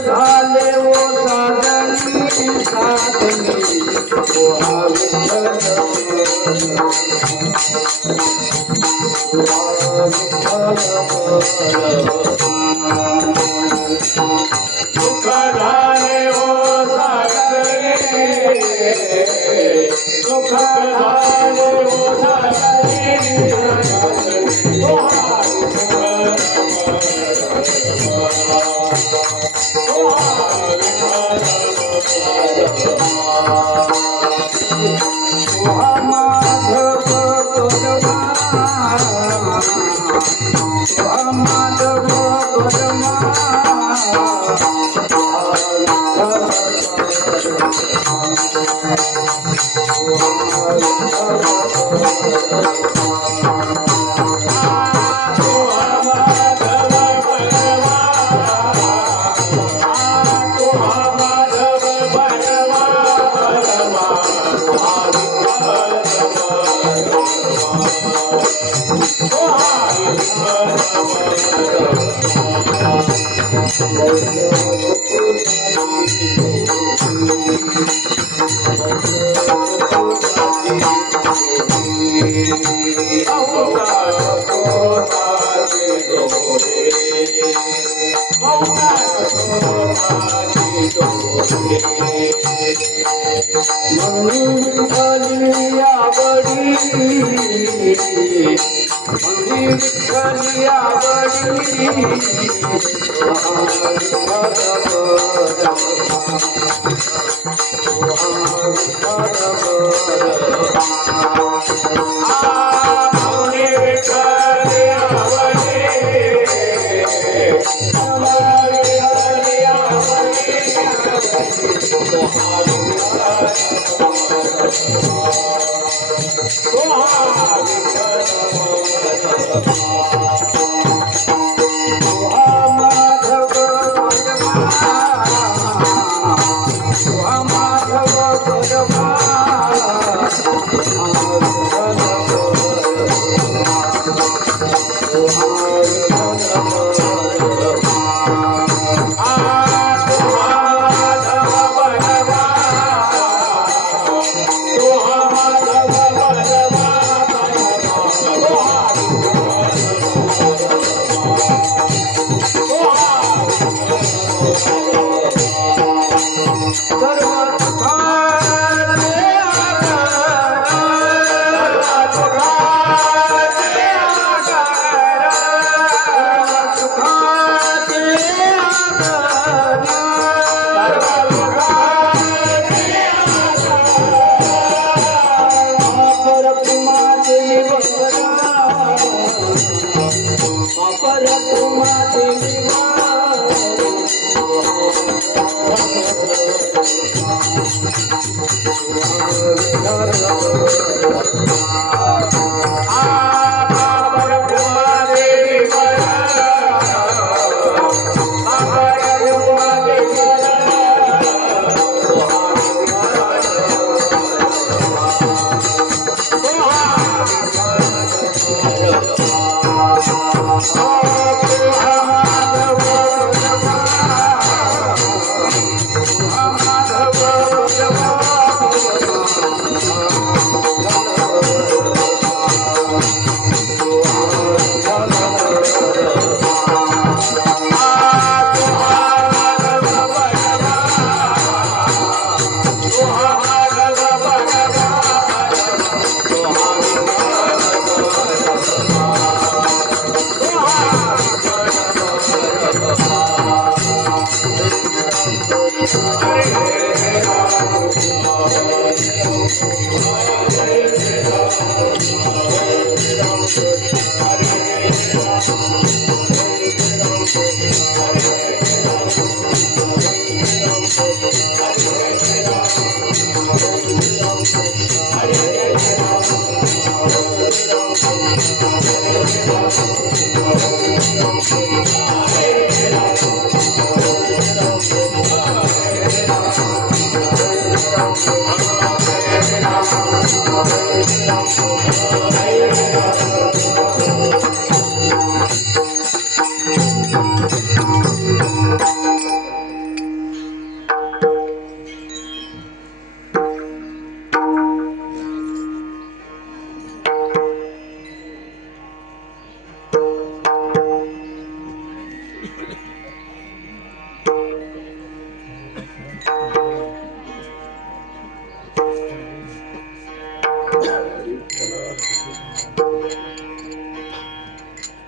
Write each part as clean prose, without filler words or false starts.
झाले वो साधनी साधनी दुःख झाले वो साधनी दुःख झाले वो साधनी Bye.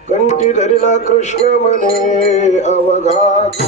कंठी धरिला कृष्ण म्हणे अवघात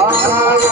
Hare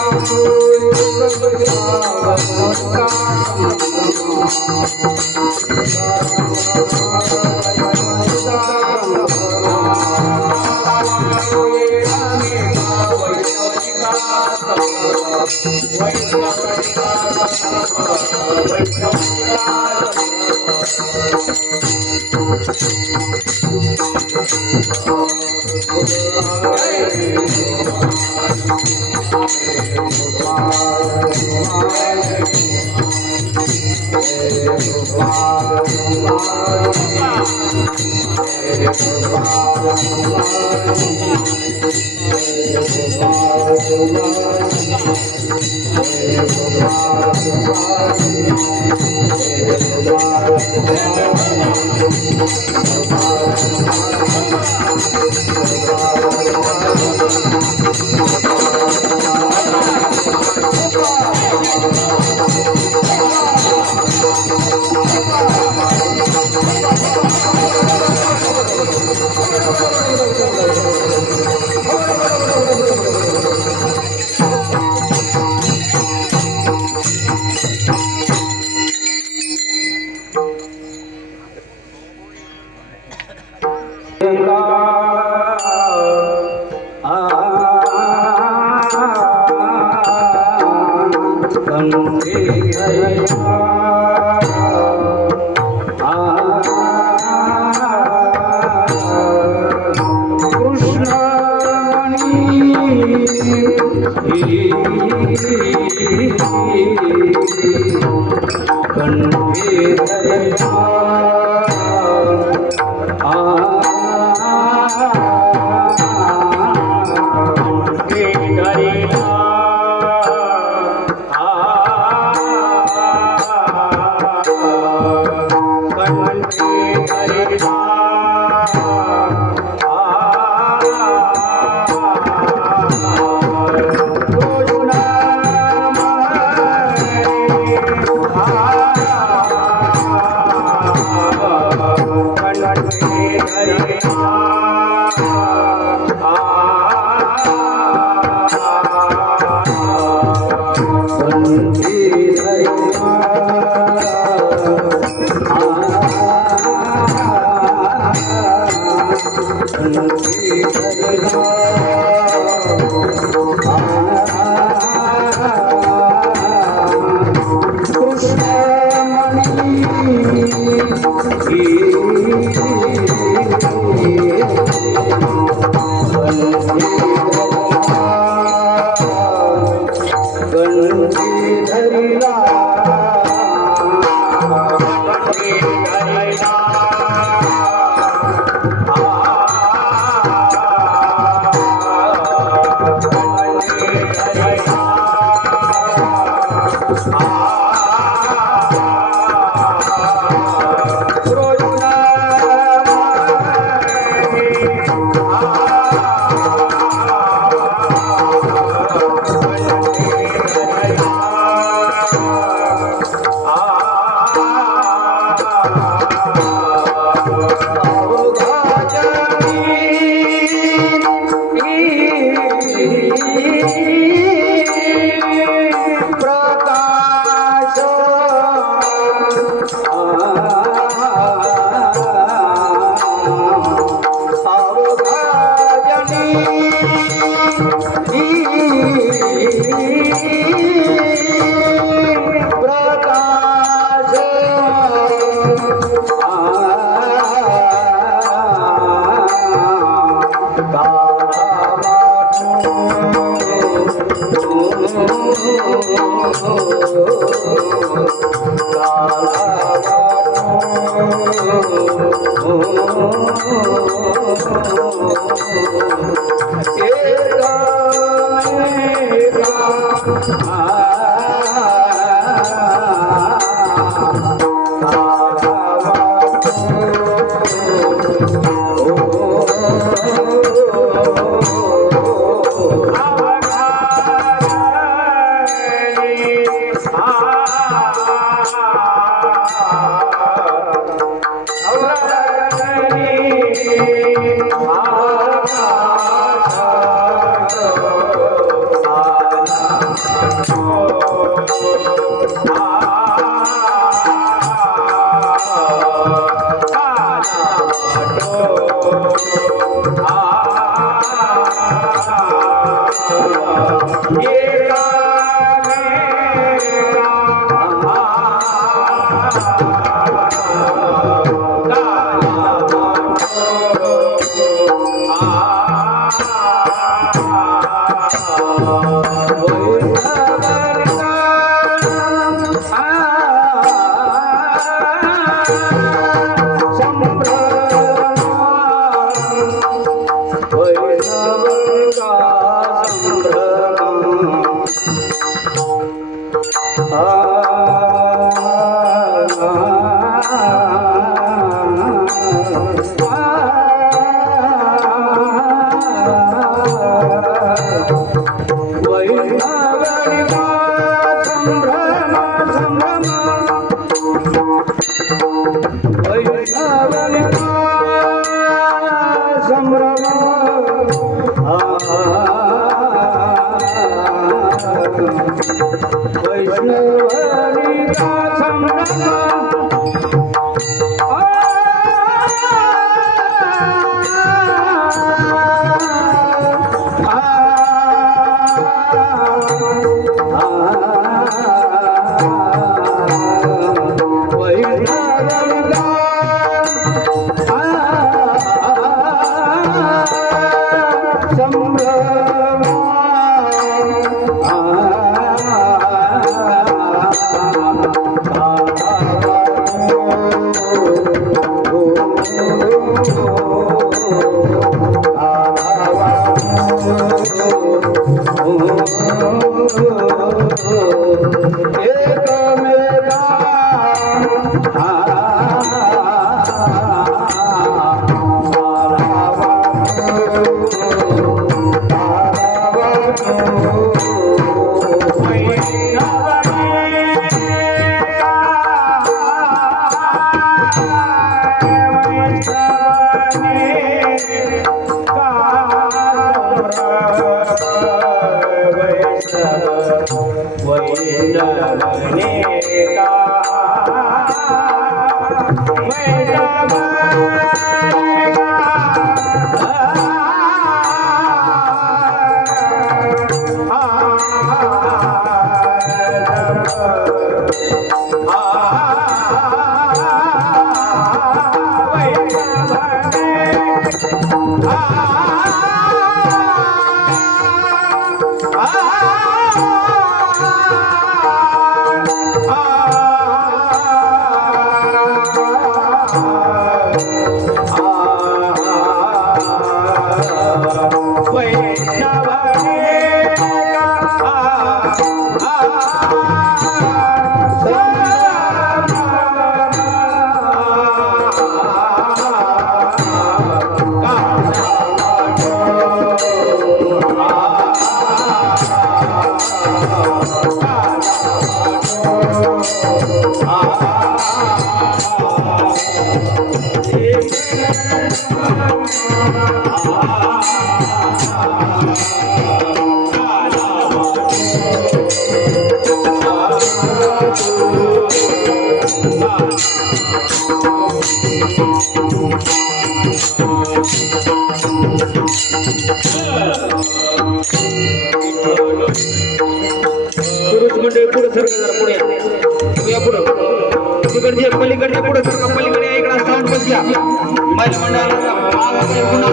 पलीकडच्या पुढे पलीकडे इकडे साऊंड बसल्या महिला मंडळाला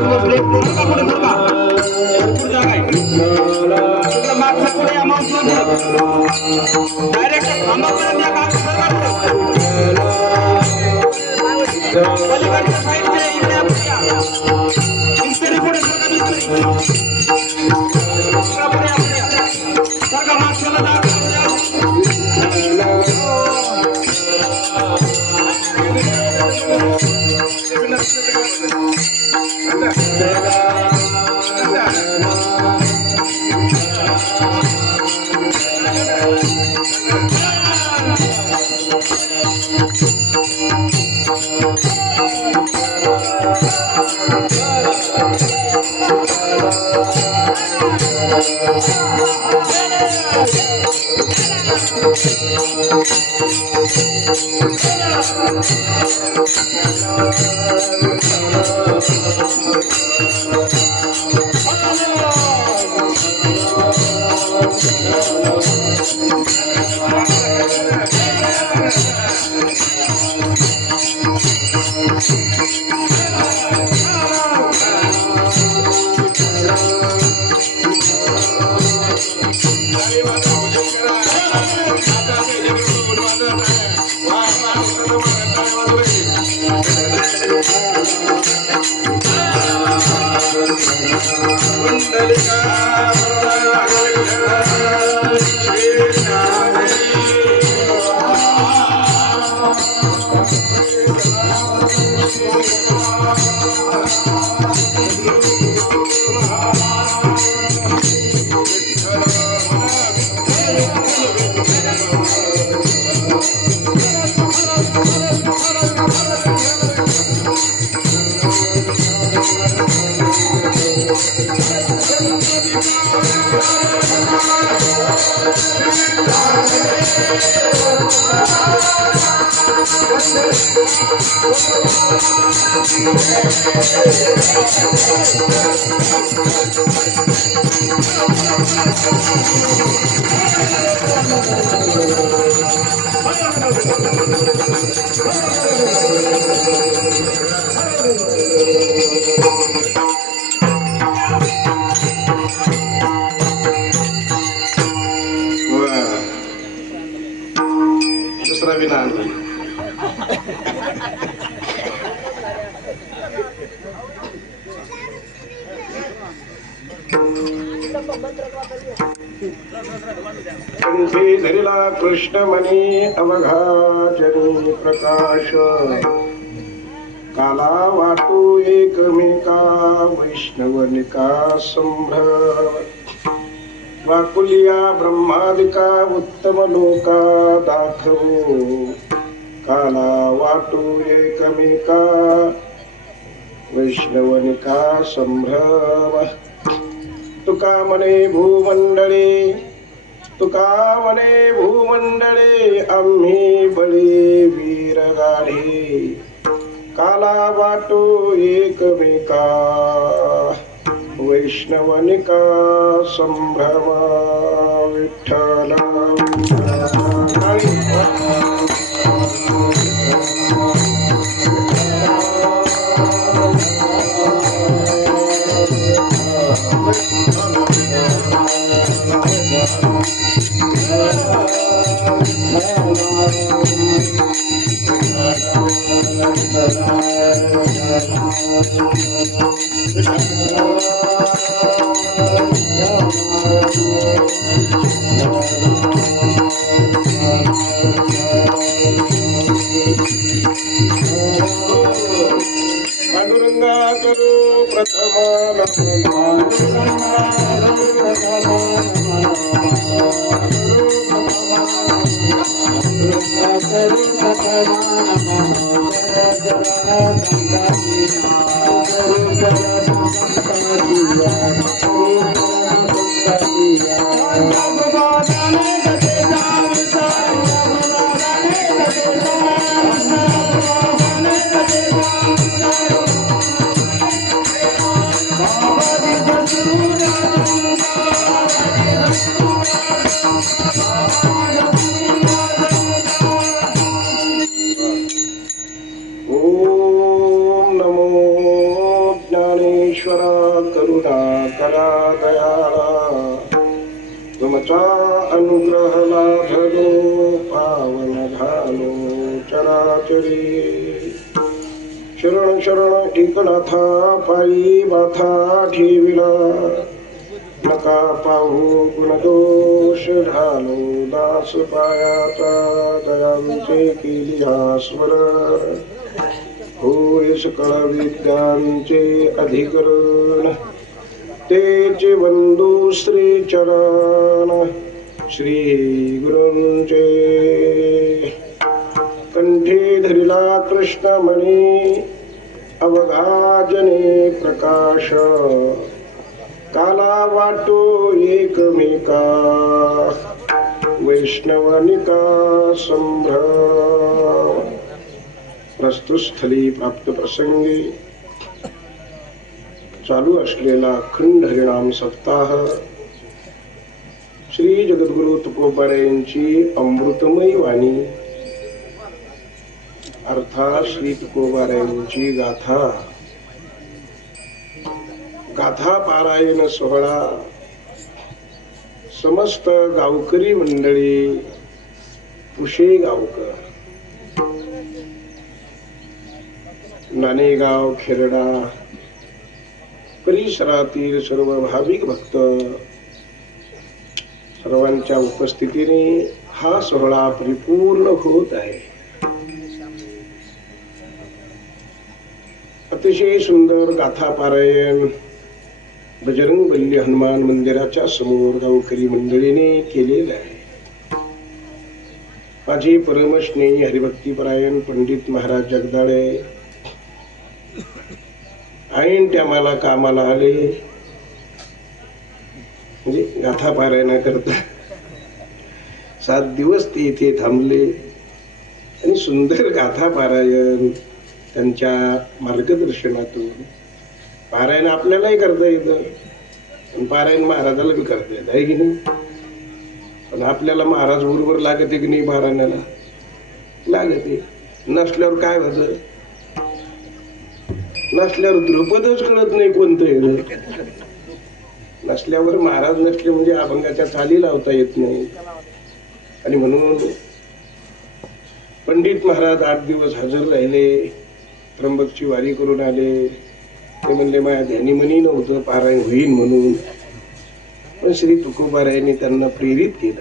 बसले पुढे जागा आहे मागच्या पुढे अमाऊंट डायरेक्ट अमाऊंट पलीकडच्या साईडच्या इकडे मिस्त्री पुढे सगळं मागच्याला Krishna दुसरा विना कंठी धरिला कृष्णमणी अवघाचरी प्रकाश काला वाटू एकमेका वैष्णवनिका संभ्रम वाकुलिया ब्रह्मादिका उत्तम लोका दाखवो काला वाटू एकमेका वैष्णवनिका संभ्रम तुका म्हणे भूमंडळी तुका म्हणे भूमंडळी आम्ही बळी वीर गाढे काला वाटू एकमेका वैष्णवनिका संभ्रम विठ्ठल पांडुरंगा करू करा दयाळा तुमचा अनुग्रह लाभलो पावन झालो चराचरी शरण शरण एकनाथा पायी माथा ठेविला नका पाहू गुणदोष झालो दास पायाचा दयांचे केली हा स्वर होय सकळ विद्यांचे अधिकरण तेचे वंदू श्री चरण श्री गुरूंचे कंठी धरिला कृष्णमणी अवघाजने प्रकाश काला वाटो एकमेका वैष्णवनिका संभ्रम प्रस्तुतस्थली प्राप्त प्रसंगी चालू असलेला अखंड हरिनाम सप्ताह श्री जगद्गुरु तुकोबारायांची अमृतमयी वाणी अर्थात श्री तुकोबारायांची गाथा गाथा पारायण सोहळा समस्त गावकरी मंडळी पुशे गावकर नाणेगाव खेरडा परिसरातील सर्व भाविक भक्त सर्वांच्या उपस्थितीने हा सोहळा परिपूर्ण होत आहे. अतिशय सुंदर गाथा पारायण बजरंग बल्ली हनुमान मंदिराच्या समोर गावकरी मंडळीने केलेलं आहे. माझे परमस्नेही हरिभक्तीपरायण पंडित महाराज जगदाळे ऐन त्या मला कामाला आले, म्हणजे गाथा पारायणा करता 7 दिवस ते इथे थांबले आणि सुंदर गाथा पारायण त्यांच्या मार्गदर्शनातून. पारायण आपल्यालाही करता येतं आणि पारायण महाराजाला बी करता येत आहे की नाही. पण आपल्याला महाराज बरोबर लागते की नाही, पारायणाला लागते. नसल्यावर काय होतं, नसल्यावर द्रुपदच कळत नाही कोणतं. नसल्यावर महाराज नसले म्हणजे अभंगाच्या चाली लावता येत नाही. आणि म्हणून पंडित महाराज 8 दिवस हजर राहिले, त्र्यंबकची वारी करून आले. ते म्हणले माझ्या ध्यानी मनी नव्हतं पारायण होईल म्हणून, पण श्री तुकोबारायांनी त्यांना प्रेरित केलं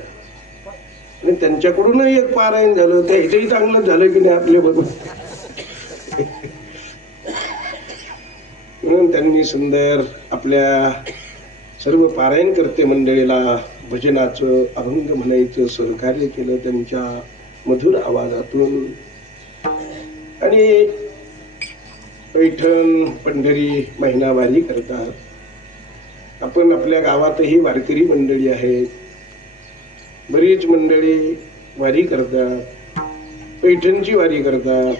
आणि त्यांच्याकडूनही एक पारायण झालं. त्याच्याही चांगलं झालं की नाही आपल्या बरोबर. म्हणून त्यांनी सुंदर आपल्या सर्व पारायण करते मंडळीला भजनाचं अभंग म्हणायचं सहकार्य केलं त्यांच्या मधुर आवाजातून. आणि पैठण पंढरी महिना वारी करतात. आपण आपल्या गावातही वारकरी मंडळी आहेत, बरीच मंडळी वारी करतात, पैठणची वारी करतात.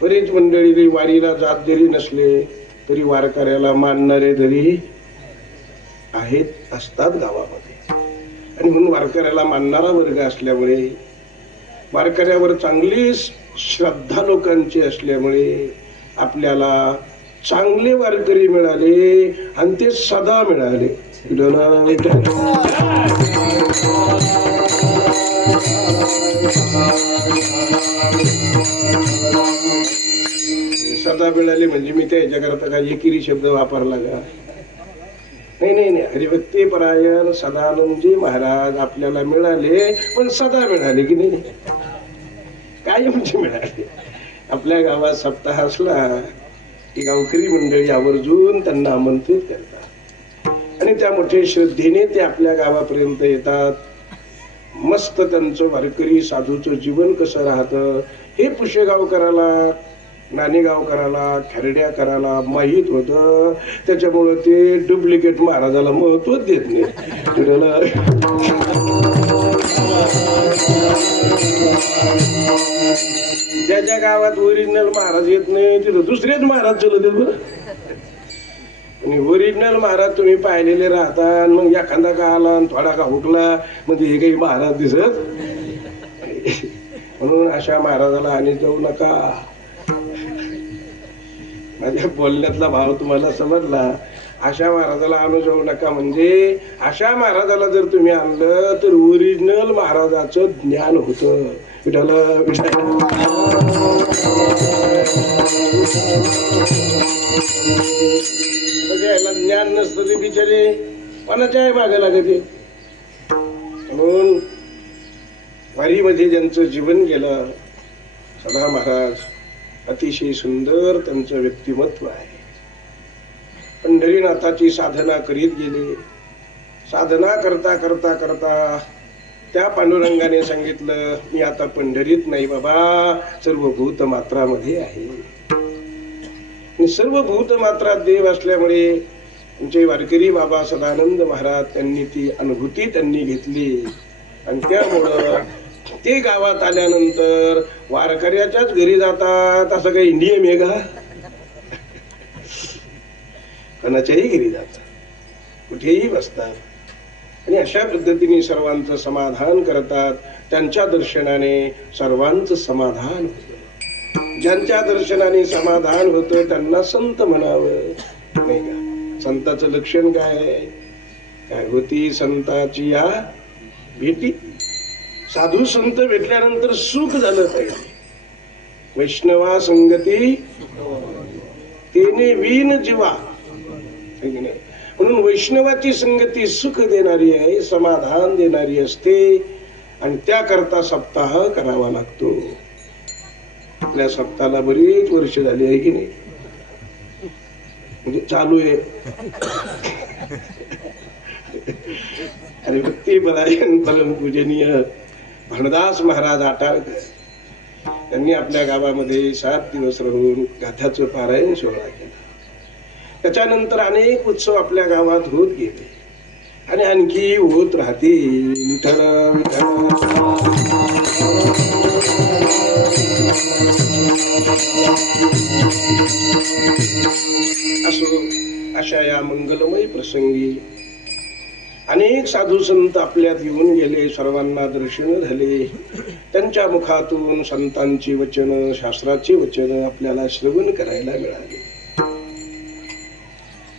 बरेच मंडळी वारीला जात जरी नसले तरी वारकऱ्याला मानणारे जरी आहेत, असतात गावामध्ये. आणि म्हणून वारकऱ्याला मानणारा वर्ग असल्यामुळे, वारकऱ्यावर चांगली श्रद्धा लोकांची असल्यामुळे आपल्याला चांगले वारकरी मिळाले आणि ते सदा मिळाले. सदा मिळाले म्हणजे मी त्याच्याकरता काय एकेरी शब्द वापरला का? नाही. हरिभक्ती परायण सदानंदजी महाराज आपल्याला मिळाले, पण सदा मिळाले की नाही, काय म्हणजे मिळाले. आपल्या गावात सप्ताह असला की गावकरी मंडळी आवर्जून त्यांना आमंत्रित करतात आणि त्या मोठ्या श्रद्धेने ते आपल्या गावापर्यंत येतात. मस्त त्यांचं वारकरी साधूचं जीवन कसं राहतं हे पुशेगावकराला, नाणेगावकराला, खर्ड्याकराला माहीत होतं. त्याच्यामुळे ते डुप्लिकेट महाराजाला महत्व देत नाही. ज्या गावात ओरिजिनल महाराज येत नाही तिथं दुसरेच महाराज चलत येत. आणि ओरिजिनल महाराज तुम्ही पाहिलेले राहता, मग एखादा का आला थोडा का हुकला म्हणजे हे काही महाराज दिसत. म्हणून अशा महाराजाला आणि जाऊ नका. माझ्या बोलण्यातला भाव तुम्हाला समजला. अशा महाराजाला आणू जाऊ नका. म्हणजे अशा महाराजाला जर तुम्ही आणलं तर ओरिजिनल महाराजाचं ज्ञान होतं. विठाला याला ज्ञान नसतं ते बिचारे कोणाच्या मागे लागते. म्हणून वारीमध्ये ज्यांचं जीवन गेलं, सदा महाराज अतिशय सुंदर त्यांचं व्यक्तिमत्व आहे. पंढरीनाथाची साधना करीत गेले. साधना करता करता करता त्या पांडुरंगाने सांगितलं, मी आता पंढरीत नाही बाबा, सर्व भूत मात्रामध्ये आहे. सर्व भूत मात्रात देव असल्यामुळे तुमचे वारकरी बाबा सदानंद महाराज त्यांनी ती अनुभूती त्यांनी घेतली. आणि त्यामुळं ते गावात आल्यानंतर वारकऱ्याच्याच घरी जातात असं काही नियम आहे का? कोणाच्याही घरी जातात, कुठेही बसतात आणि अशा पद्धतीने सर्वांचं समाधान करतात. त्यांच्या दर्शनाने सर्वांचं समाधान होतं. ज्यांच्या दर्शनाने समाधान होतं त्यांना संत म्हणावं, नाही का? संताचं लक्षण काय? काय होती संताची या भेटी. साधू संत भेटल्यानंतर सुख झालं पाहिजे. वैष्णवा संगती तेने विन जीवा. म्हणून वैष्णवाची संगती सुख देणारी आहे, समाधान देणारी असते. आणि त्याकरता सप्ताह करावा लागतो. आपल्या सप्ताहाला बरीच वर्ष झाली आहे की नाही, म्हणजे चालू आहे. हरिभक्ती परायण परम पूजनीय भणदास महाराज आटाळकर त्यांनी आपल्या गावामध्ये 7 दिवस राहून गाथ्याचं पारायण सोहळा केला. त्याच्यानंतर अनेक उत्सव आपल्या गावात होत गेले आणि आणखी होत राहतील. विठ्ठल असो, अशा या मंगलमय प्रसंगी अनेक साधू संत आपल्यात येऊन गेले. सर्वांना दर्शन झाले. त्यांच्या मुखातून संतांची वचन, शास्त्राची वचन आपल्याला श्रवण करायला मिळाले.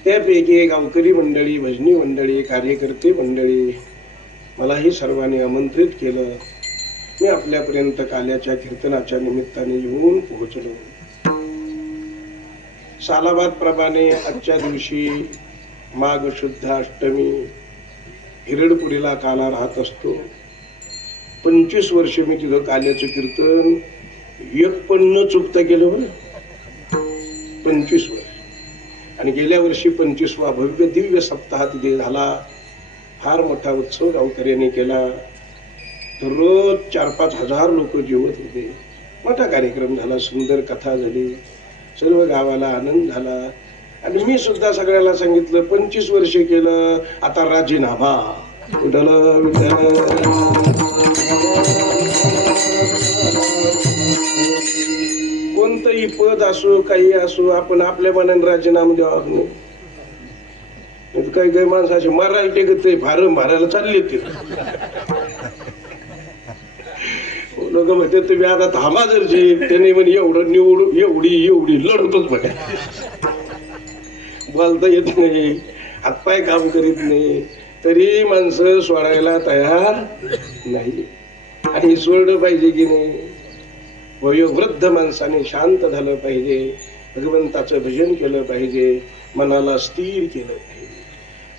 त्यापैकी गावकरी मंडळी, भजनी मंडळी, कार्यकर्ते मंडळी मलाही सर्वांनी आमंत्रित केलं. मी आपल्यापर्यंत काल्याच्या कीर्तनाच्या निमित्ताने येऊन पोहोचलो. सालाबाद प्रमाणे आजच्या दिवशी माघ शुद्ध अष्टमी हिरडपुरीला काला राहत असतो. 25 वर्ष मी तिथं काल्याचं कीर्तन एक पण न चुकता केलं बरं. 25 वर्ष. आणि गेल्या वर्षी 25वा भव्य दिव्य सप्ताह तिथे झाला. फार मोठा उत्सव गावकऱ्यांनी केला. दररोज 4-5 हजार लोक जेवत होते. मोठा कार्यक्रम झाला. सुंदर कथा झाली. सर्व गावाला आनंद झाला. आणि मी सुद्धा सगळ्याला सांगितलं 25 वर्ष केलं, आता राजीनामा. कोणतंही पद असो, काही असो, आपण आपल्या मनाने राजीनामा द्यावा. काही काही माणसं असे मारायला टेकत फारम भरायला चालले ते लोक म्हणते तुम्ही आता थांबा. जर त्याने म्हणे एवढं निवडून एवढी लढतच म्हणे. बोलता येत नाही, हातपाय काम करीत नाही, तरी माणसं सोडायला तयार नाही. आणि सोडलं पाहिजे की नाही. वयोवृद्ध माणसाने शांत झालं पाहिजे. भगवंताचं भजन केलं पाहिजे. मनाला स्थिर केलं पाहिजे.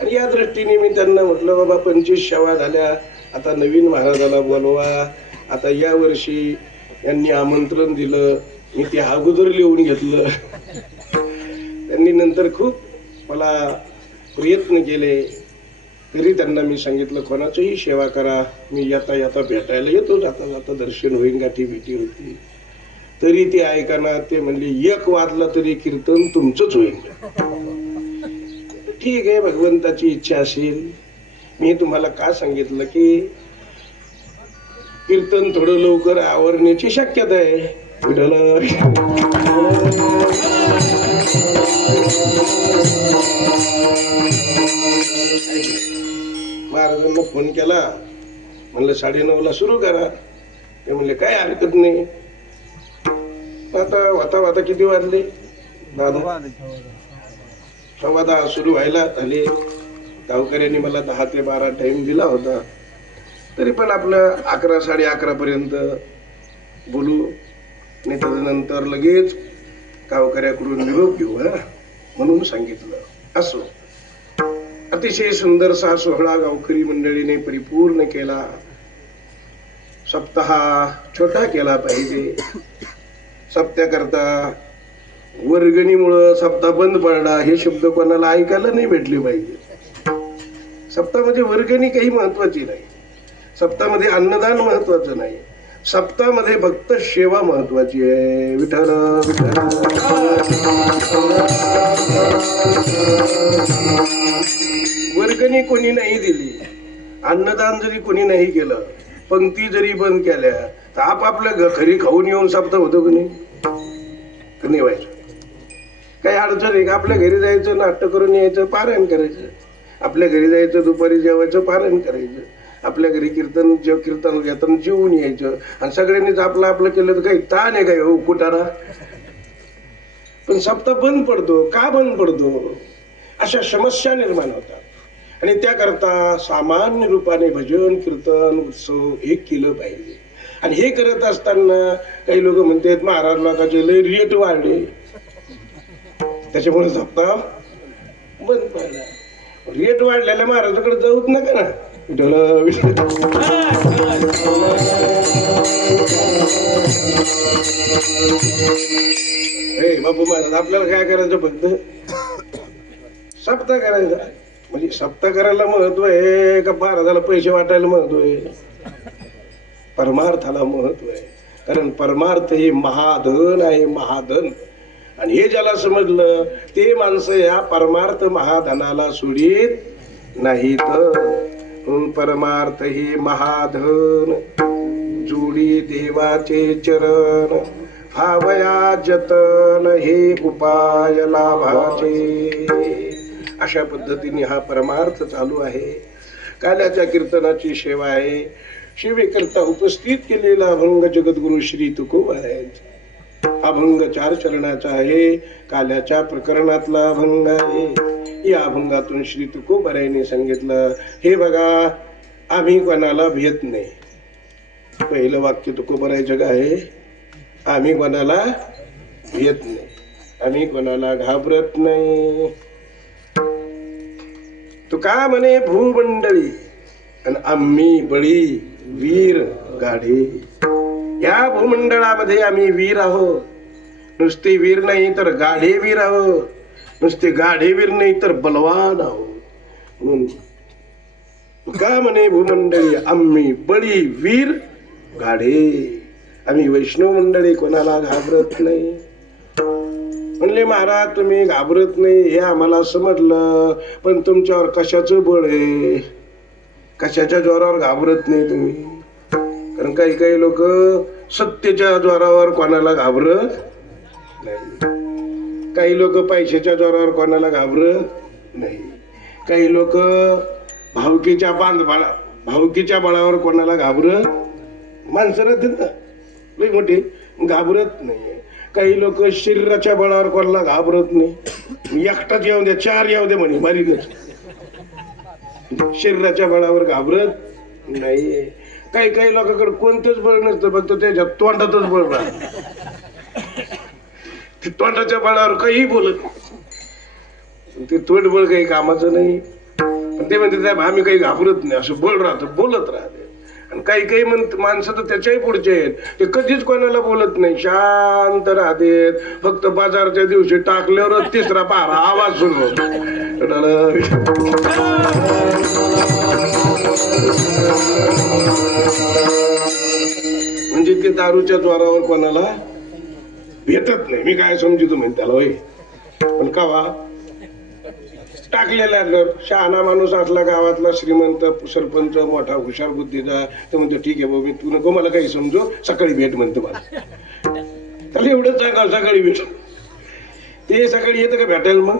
आणि या दृष्टीने मी त्यांना म्हटलं बाबा 25 सेवा झाल्या, आता नवीन महाराजाला बोलवा. आता या वर्षी यांनी आमंत्रण दिलं, मी ते अगोदर लिहून घेतलं. त्यांनी नंतर खूप मला प्रयत्न केले, तरी त्यांना मी सांगितलं कोणाचीही सेवा करा. मी येता भेटायला येतो, जाता जाता दर्शन होईल, गाठी भेटी होती. तरी ते ऐकाना. ते म्हणले 1 वाजला तरी कीर्तन तुमचंच होईल. ठीक आहे, भगवंताची इच्छा असेल. मी तुम्हाला का सांगितलं की कीर्तन थोडं लवकर आवरण्याची शक्यता आहे. महाराजांना फोन केला, म्हणलं 9:30ला सुरू करा. ते म्हणले काय हरकत नाही. आता किती वाजले दादा? 10:15 सुरू व्हायला झाले. गावकऱ्यांनी मला 10 ते 12 टाइम दिला होता. तरी पण आपलं 11, 11:30 पर्यंत बोलू आणि त्यानंतर लगेच गावकऱ्याकडून निरोप घेऊ म्हणून सांगितलं. असो, अतिशय सुंदरसा सोहळा गावकरी मंडळीने परिपूर्ण केला. सप्ताह छोटा केला पाहिजे. सप्त्याकरता वर्गणीमुळं सप्ताह बंद पडला हे शब्द कोणाला ऐकायला नाही भेटले पाहिजे. सप्ताहामध्ये वर्गणी काही महत्वाची नाही. सप्ताहामध्ये अन्नदान महत्वाचं नाही. सप्ताहामध्ये फक्त सेवा महत्वाची आहे. विठ्ठल विठ्ठल. वर्गणी कोणी नाही दिली, अन्नदान जरी कोणी नाही केलं, पंक्ती जरी बंद केल्या, तर आपापल्या घरी खाऊन येऊन सप्ताह होतो की नाही व्हायचं. काही अडचण आहे का? आपल्या घरी जायचं, नाट्य करून यायचं, पारायण करायचं. आपल्या घरी जायचं, दुपारी जेवायचं, पारायण करायचं. आपल्या घरी कीर्तन येताना जेवून यायचं. आणि सगळ्यांनीच आपलं आपलं केलं तर काही ताण आहे काय हो कुटारा? पण सप्ताह बंद पडतो. का बंद पडतो? अशा समस्या निर्माण होतात. आणि त्याकरता सामान्य रूपाने भजन, कीर्तन, उत्सव हे केलं पाहिजे. आणि हे करत असताना काही लोक म्हणतात महाराज लोकांचे लय रेट वाढले, त्याच्यामुळे सप्ताह बंद पडला. रेट वाढलेल्या महाराजाकडे जाऊच नका ना. बापू महाराज आपल्याला काय करायचं? फक्त सप्ताह करायचा. म्हणजे सप्ताह करायला महत्व आहे का महाराजाला पैसे वाटायला महत्व आहे? परमार्थाला महत्व आहे. कारण परमार्थ हे महाधन आहे, महाधन. आणि हे ज्याला समजलं ते माणसं या परमार्थ महाधनाला सोडीत नाहीत. परमार्थ हे महाधन जोडी देवाचे चरण, भावया जतन हे उपाय लाभाचे. अशा पद्धतीने हा परमार्थ चालू आहे. काल्याच्या कीर्तनाची सेवा आहे. सेवेकरता उपस्थित केलेला अभंग जगद्गुरु श्री तुकोबारायांचा. अभंग 4 चरणाचा आहे. काल्याच्या प्रकरणातला अभंग आहे. या अभंगातून श्री तुकोबारायांनी सांगितलं, हे बघा आम्ही कोणाला भेट नाही. पहिलं वाक्य तुकोबारायचं आहे, आम्ही कोणाला भेट नाही, आम्ही कोणाला घाबरत नाही. तू का म्हणे भूमंडळी आणि आम्ही बळी वीर गाढे. या भूमंडळामध्ये आम्ही वीर आहोत. नुसते वीर नाही तर गाढे वीर आहोत. नुसते गाढे वीर नाही तर बलवान आहोत. का म्हणे भूमंडळी आम्ही बळी वीर गाढे. आम्ही वैष्णव मंडळी कोणाला घाबरत नाही. म्हणले महाराज तुम्ही घाबरत नाही हे आम्हाला समजलं, पण तुमच्यावर कशाचं बळ आहे? कशाच्या जोरावर घाबरत नाही तुम्ही? कारण काही काही लोक सत्तेच्या जोरावर कोणाला घाबरत नाही. काही लोक पैशाच्या जोरावर कोणाला घाबरत नाही. काही लोक भावकीच्या बळावर कोणाला घाबरत, माणसं राहतात ना लई मोठे, घाबरत नाही. काही लोक शरीराच्या बळावर कोणाला घाबरत नाही. एकटाच येऊ द्या 4 येऊ द्या म्हणे बारीकच, शरीराच्या बळावर घाबरत नाही. काही काही लोकांकडे कोणतंच बळ नसतं, फक्त त्याच्या तोंडातच बळ राहत. तोंडाच्या बळावर काही बोलत ते तोंड बळ काही कामाचं नाही. पण ते म्हणते आम्ही काही घाबरत नाही असं बळ राहतं, बोलत राहते. आणि काही काही माणसं तर त्याच्याही पुढचे आहेत, ते कधीच कोणाला बोलत नाही, शांत राहते. फक्त बाजारच्या दिवशी टाकल्यावर 3रा पारा आवाज सुरू होतो. म्हणजे ते दारूच्या द्वारावर कोणाला भेटत नाही. मी काय समजतो म्हणजे त्याला होय. पण कावा टाकलेला शहाणा माणूस असला, गावातला श्रीमंत सरपंच मोठा हुशार बुद्धीचा, तर म्हणतो ठीक आहे बाबा तू नको मला काही समजू, सकाळी भेट म्हणतो मला. त्याला एवढंच सांगा सकाळी भेट. ते सकाळी येतं का भेटायला? मग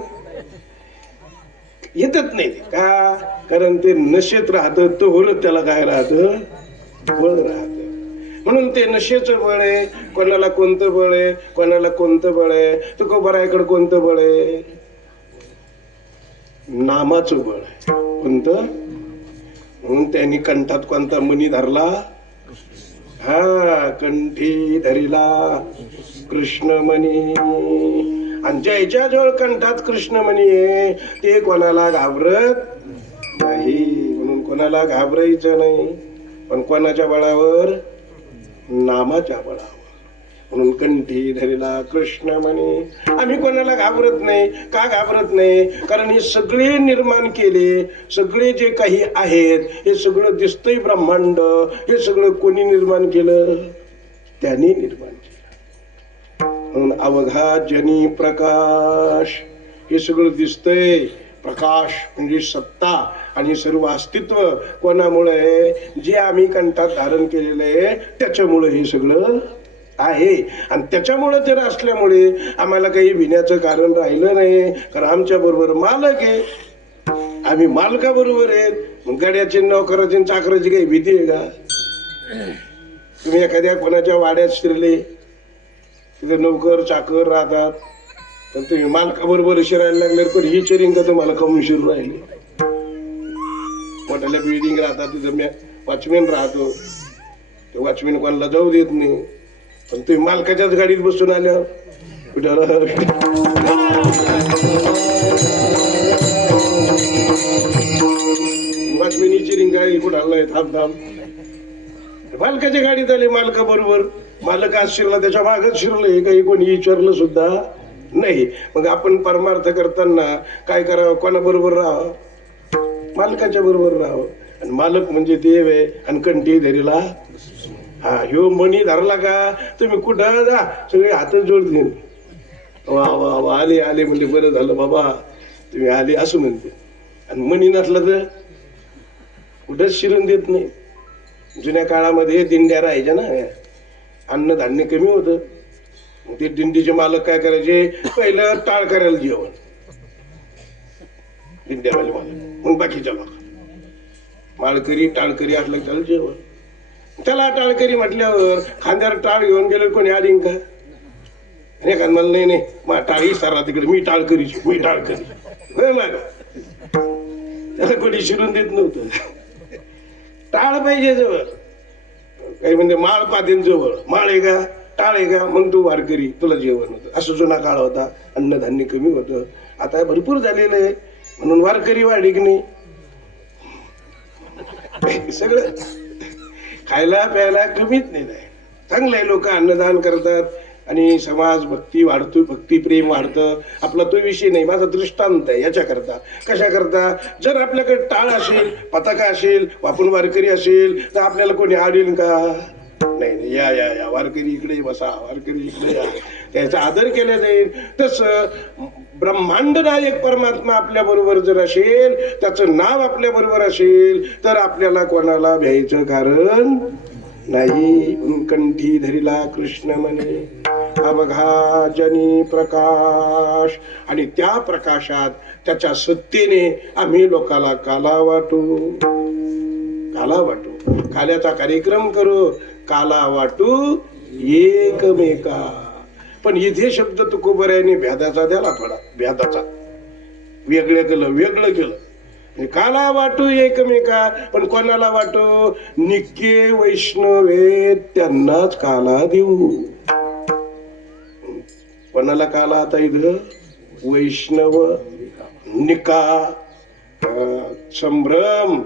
येतच नाही. का? कारण ते नशेत राहतं, तो होलत त्याला काय राहतं, बळ राहत. म्हणून ते नशेचं बळ आहे. कोणाला कोणतं बळ आहे, कोणाला कोणतं बळ आहे. तुकोबारायकडे कोणतं बळ आहे? नामाचं बळ आहे. कोणतं? म्हणून त्यांनी कंठात कोणता मणी धरला? हा, कंठी धरिला कृष्णमणी. आणि ज्याच्या जवळ कंठात कृष्णमणी आहे ते कोणाला घाबरत नाही. म्हणून कोणाला घाबरायचं नाही. पण कोणाच्या बळावर? नामाच्या बळावर. म्हणून कंठी धरिला कृष्णमणी. आम्ही कोणाला घाबरत नाही. का घाबरत नाही? कारण हे सगळे निर्माण केले, सगळे जे काही आहेत हे सगळं दिसतंय ब्रह्मांड. हे सगळं कोणी निर्माण केलं? त्यांनी निर्माण केलं. म्हणून अवघा जनी प्रकाश. हे सगळं दिसतंय. प्रकाश म्हणजे सत्ता आणि सर्व अस्तित्व कोणामुळे? जे आम्ही कंठात धारण केलेलं आहे त्याच्यामुळे हे सगळं आहे. आणि त्याच्यामुळे ते असल्यामुळे आम्हाला काही भिण्याचं कारण राहिलं नाही. कारण आमच्या बरोबर मालक आहे. आम्ही मालकाबरोबर आहे. मग गाड्याची नोकराची चाकराची काही भीती आहे का? तुम्ही एखाद्या कोणाच्या वाड्यात शिरले, तिथे नोकर चाकर राहतात, तर तुम्ही मालकाबरोबर शिरायला लागले, पण ही चिरिंग का तुम्हाला कमी शिरू राहिली? मोठ्याला बिल्डिंग राहतात, तिथं वॉचमॅन राहतो, ते वॉचमॅन कोणाला जाऊ देत नाही. पण तुम्ही मालकाच्याच गाडीत बसून आल्यावर वॉचमॅनची रिंग गाडी कुठं आलाय, थांब थांब. मालकाच्या गाडीत आले मालकाबरोबर. मालक आज शिरला त्याच्या मागच शिरले, काही कोणी विचारलं सुद्धा नाही. मग आपण परमार्थ करताना काय करावं? कोणाबरोबर राहावं? मालकाच्या बरोबर राहावं. आणि मालक म्हणजे देव आहे. आणि कंठी धरीला हा ह्यो मणी धरला का तुम्ही कुठं जा सगळे हात जोडतील. वा वा वा आले आले म्हणजे बरं झालं बाबा तुम्ही आले असं म्हणते. आणि मणी नसलं तर कुठंच शिरून देत नाही. जुन्या काळामध्ये दिंड्या राहायच्या ना, अन्नधान्य कमी होतं. ते दिंडीचे मालक काय करायचे, पहिलं टाळ करायला जेवण दिंड्यावाले मालक, मग बाकीच्या लोक माळकरी टाळकरी असलं त्याला जेवण. त्याला टाळकरी म्हटल्यावर खांद्यावर टाळ घेऊन गेलो कोणी आली का नाही का, मला नाही मा टाळी सारा तिकडे मी टाळकरीची मी टाळकरी त्याला कोणी शिरून देत नव्हतं. टाळ पाहिजे जवळ, काही म्हणजे माळ पातेल जवळ, माळ आहे का टाळ आहे का मग तू वारकरी तुला जेवण होतं. असं जुना काळ होता, अन्नधान्य कमी होतं. आता भरपूर झालेलं आहे म्हणून वारकरी वाढी की नाही, सगळं खायला प्यायला कमीच नाही. चांगलं आहे, लोक अन्नदान करतात आणि समाज भक्ती वाढतो, भक्तिप्रेम वाढतं. आपला तो विषय नाही, माझा दृष्टांत आहे याच्या करता. कशा करता, जर आपल्याकडे टाळ असेल, पताका असेल, आपण वारकरी असेल तर आपल्याला कोणी आडेल का नाही. या या या वारकरी इकडे बसा, वारकरी इकडे या, त्याचा आदर केला जाईल. तसं ब्रह्मांड नायक परमात्मा आपल्या बरोबर जर असेल, त्याचं नाव आपल्या बरोबर असेल तर आपल्याला कोणाला भ्यायचं कारण नाही. कंठी धरिला कृष्ण म्हणे अवघा जनी प्रकाश, आणि त्या प्रकाशात त्याच्या सत्तेने आम्ही लोकाला काला वाटू, काला वाटू, काल्याचा कार्यक्रम करू, काला वाटू एकमेका. पण इथे शब्द तुकोबरायाने भ्यादाचा द्याला, थोडा भ्यादाचा वेगळं केलं. काला वाटू एकमेका, पण कोणाला वाटू, निके वैष्णवे त्यांनाच काला देऊ. कोणाला काला आता इथं वैष्णव निका संभ्रम.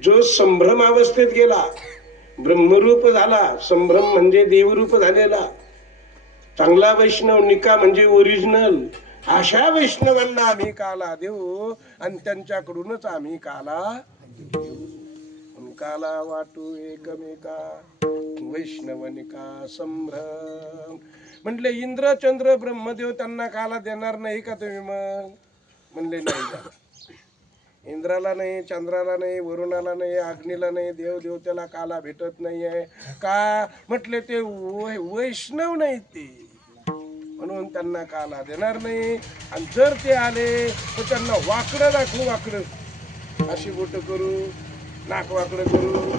जो संभ्रम अवस्थेत गेला, ब्रह्मरूप झाला, संभ्रम म्हणजे देवरूप झालेला, चांगला वैष्णव, निका म्हणजे ओरिजिनल, अशा वैष्णवांना आम्ही काला देऊ आणि त्यांच्याकडूनच आम्ही काला देऊ. काला वाटू एकमेका वैष्णव निका संभ्रम. म्हटले इंद्र चंद्र ब्रह्मदेव त्यांना काला देणार नाही का तुम्ही? मग म्हणले नाही, इंद्राला नाही, चंद्राला नाही, वरुणाला नाही, अग्नीला नाही, देव देवतेला काला भेटत नाहीये का? म्हटले ते वैष्णव नाही ते, म्हणून त्यांना काला देणार नाही. आणि जर ते आले तर त्यांना वाकडं दाखवू, वाकडं अशी बोट करू, नाक वाकडं करू,